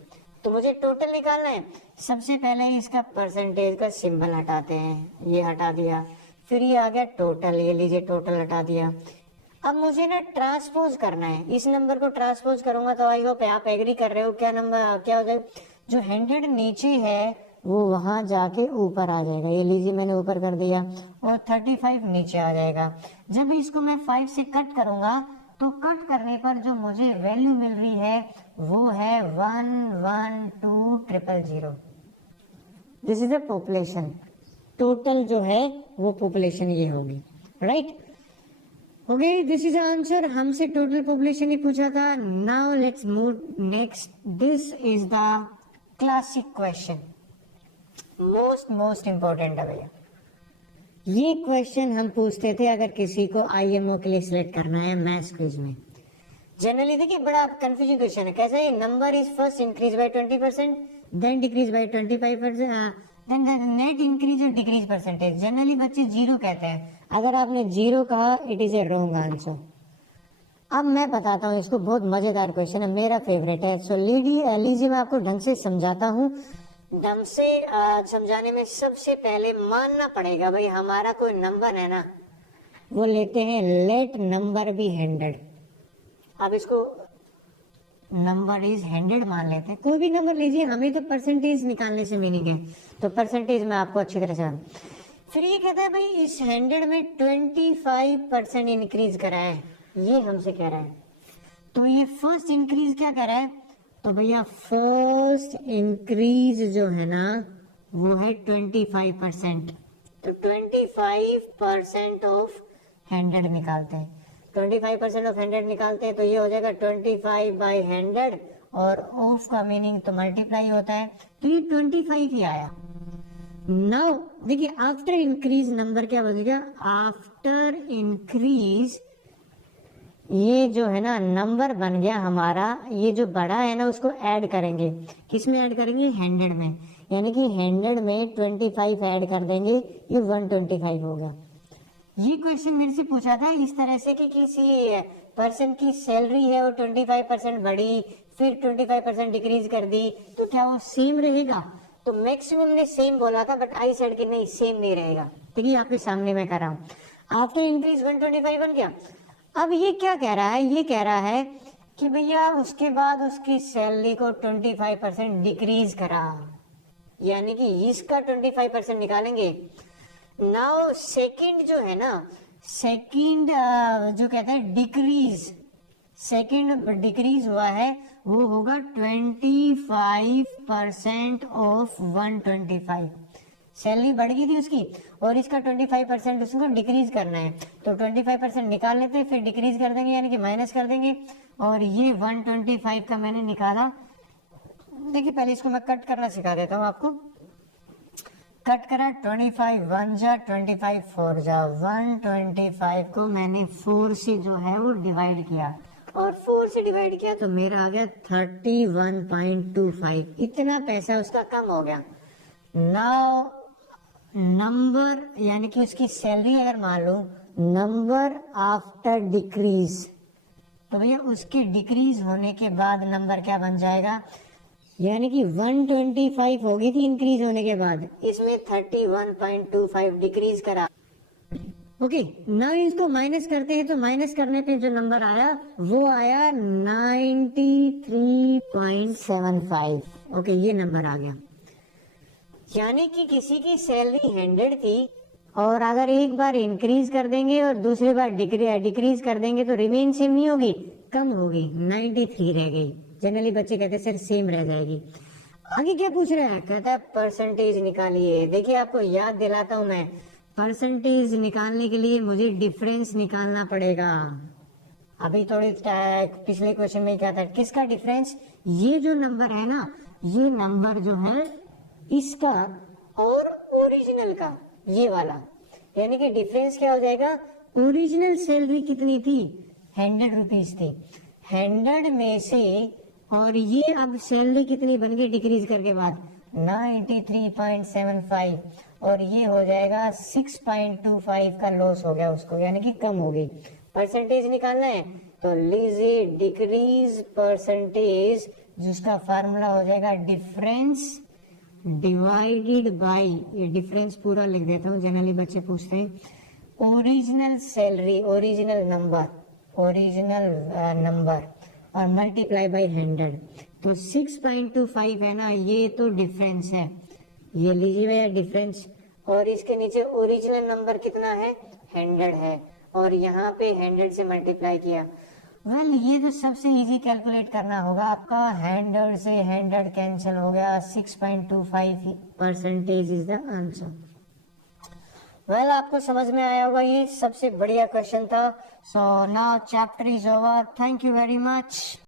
तो मुझे टोटल निकालना है। सबसे पहले इसका परसेंटेज का सिंबल हटाते हैं, ये हटा दिया, फिर ये आ गया टोटल, ये लीजिए टोटल हटा दिया। अब मुझे ना ट्रांसपोज करना है, इस नंबर को ट्रांसपोज करूंगा तो आई होप आप एग्री कर रहे हो। क्या नंबर क्या हो जाएगा, जो 100 नीचे है वो वहां जाके ऊपर आ जाएगा, ये लीजिए मैंने ऊपर कर दिया, और 35 नीचे आ जाएगा। जब इसको मैं 5 से कट करूंगा तो कट करने पर जो मुझे वैल्यू मिल रही है वो है 112,000। This is the population, total जो है वो पॉपुलेशन ये होगी, right. Okay, this is answer. हमसे टोटल पॉपुलेशन ही पूछा था। Now let's move next. This is the classic question, most important है भैया। ये क्वेश्चन हम पूछते थे अगर किसी को आईएमओ के लिए सिलेक्ट करना है मैथ्स क्विज में। जनरली देखिए बड़ा कंफ्यूजिंग क्वेश्चन है। कैसा है? Number is first increase by 20%, then decrease by 25%, then net increase और डिक्रीज परसेंटेज। जनरली बच्चे जीरो कहते हैं। अगर आपने जीरो कहा it is a wrong answer. अब मैं बताता हूँ इसको, बहुत मजेदार क्वेश्चन है, मेरा फेवरेट है। सो लीजिए मैं आपको ढंग से समझाता हूँ। ढंग से समझाने में सबसे पहले मानना पड़ेगा भाई हमारा कोई नंबर है ना, वो लेते हैं लेट नंबर बी 100। अब इसको नंबर इज 100 मान लेते हैं। कोई भी नंबर लीजिए, हमें तो परसेंटेज निकालने से मीनिंग है, तो परसेंटेज में आपको अच्छी तरह से। फिर ये कहता है भाई इस 100 में 25% इंक्रीज करा है, ये हमसे कह रहा है। तो ये फर्स्ट इंक्रीज क्या करा है? तो भैया फर्स्ट इंक्रीज जो है ना वो है 25%। तो 25% ऑफ 100 निकालते हैं। 25% ऑफ 100 निकालते हैं तो ये हो जाएगा 25/100, और ऑफ का मीनिंग तो मल्टीप्लाई होता है, तो ये 25 ही आया। नाउ देखिए आफ्टर इंक्रीज नंबर क्या बनेगा? आफ्टर इंक्रीज ये जो है ना नंबर बन गया हमारा, ये जो बड़ा है ना उसको ऐड करेंगे। किस में ऐड करेंगे? 100 में। यानी कि 100 में 25 ऐड कर देंगे, ये 125 हो गया। ये क्वेश्चन मेरे से पूछा था इस तरह से कि किसी पर्सन की सैलरी है और 25% बढ़ी, फिर 25% डिक्रीज कर दी, तो क्या वो सेम रहेगा? तो मैक्सिमम ने सेम बोला था, बट आई सेड कि नहीं सेम नहीं रहेगा। ठीक है, आपके सामने मैं कर रहा हूँ। आफ्टर इंक्रीज 125 बन गया। अब ये क्या कह रहा है? ये कह रहा है कि भैया उसके बाद उसकी सैलरी को 25% डिक्रीज करा, यानी कि इसका 25% निकालेंगे। नाउ सेकंड जो है ना, सेकंड जो कहते हैं डिक्रीज, सेकंड डिक्रीज हुआ है वो होगा 25% ऑफ 125। सैलरी बढ़ गई थी उसकी और इसका 25% उसको डिक्रीज करना है, तो 25% निकाल लेते हैं, फिर डिक्रीज कर देंगे यानी कि माइनस कर देंगे। और ये 125 का मैंने निकाला। देखिए पहले इसको मैं कट करना सिखा देता हूँ आपको। कट करा, 25 1 जा 25 4 जा, 125 को मैंने 4 से जो है वो डिवाइड किया, और 4 से डिवाइड किया तो मेरा आ गया 31.25। इतना पैसा उसका कम हो गया। नाउ नंबर यानी कि उसकी सैलरी अगर मान लो नंबर आफ्टर डिक्रीज, तो भैया उसके डिक्रीज होने के बाद नंबर क्या बन जाएगा? यानी कि 125 होगी थी इंक्रीज होने के बाद, इसमें 31.25 डिक्रीज करा। ओके, ना इसको माइनस करते हैं तो माइनस करने पे जो नंबर आया वो आया 93.75। ओके, ये नंबर आ गया। यानी कि किसी की सैलरी 100 थी और अगर एक बार इंक्रीज कर देंगे और दूसरी बार डिक्रीज कर देंगे तो रिमेन सेम नहीं होगी, कम होगी, 93 रह गई। जनरली बच्चे कहते हैं सर सेम रह जाएगी। आगे क्या पूछ रहा है? कहता है परसेंटेज निकालिए। देखिए आपको याद दिलाता हूं मैं, परसेंटेज निकालने के लिए मुझे डिफरेंस निकालना पड़ेगा। अभी थोड़ी पिछले क्वेश्चन में क्या था, किसका डिफरेंस? ये जो नंबर है ना, ये नंबर जो है इसका और ओरिजिनल का, ये वाला, यानी कि डिफरेंस क्या हो जाएगा? ओरिजिनल सैलरी कितनी थी? 100 रुपीज थी, 100 में से, और ये अब सैलरी कितनी बन गई डिक्रीज करके बाद? 93.75, और ये हो जाएगा 6.25 का लॉस हो गया उसको, यानी कि कम हो गई। परसेंटेज निकालना है तो लीजिए डिक्रीज परसेंटेज, जिसका फार्मूला हो जाएगा डिफरेंस डिवाइडेड बाय, ये डिफरेंस पूरा लिख देता हूँ, जनरली बच्चे पूछते हैं, ओरिजिनल सैलरी, ओरिजिनल नंबर और मल्टीप्लाई बाय 100। तो 6.25 है ना, ये तो डिफरेंस है, ये लीजिए भैया डिफरेंस, और इसके नीचे ओरिजिनल नंबर कितना है? 100 है, और यहाँ पे 100 से मल्टीप्लाई किया, वेल ये तो सबसे इजी कैलकुलेट करना होगा आपका, 100 से 100 कैंसिल हो गया, 6.25% इज द आंसर। वेल आपको समझ में आया होगा, ये सबसे बढ़िया क्वेश्चन था। So now chapter is over, thank you very much.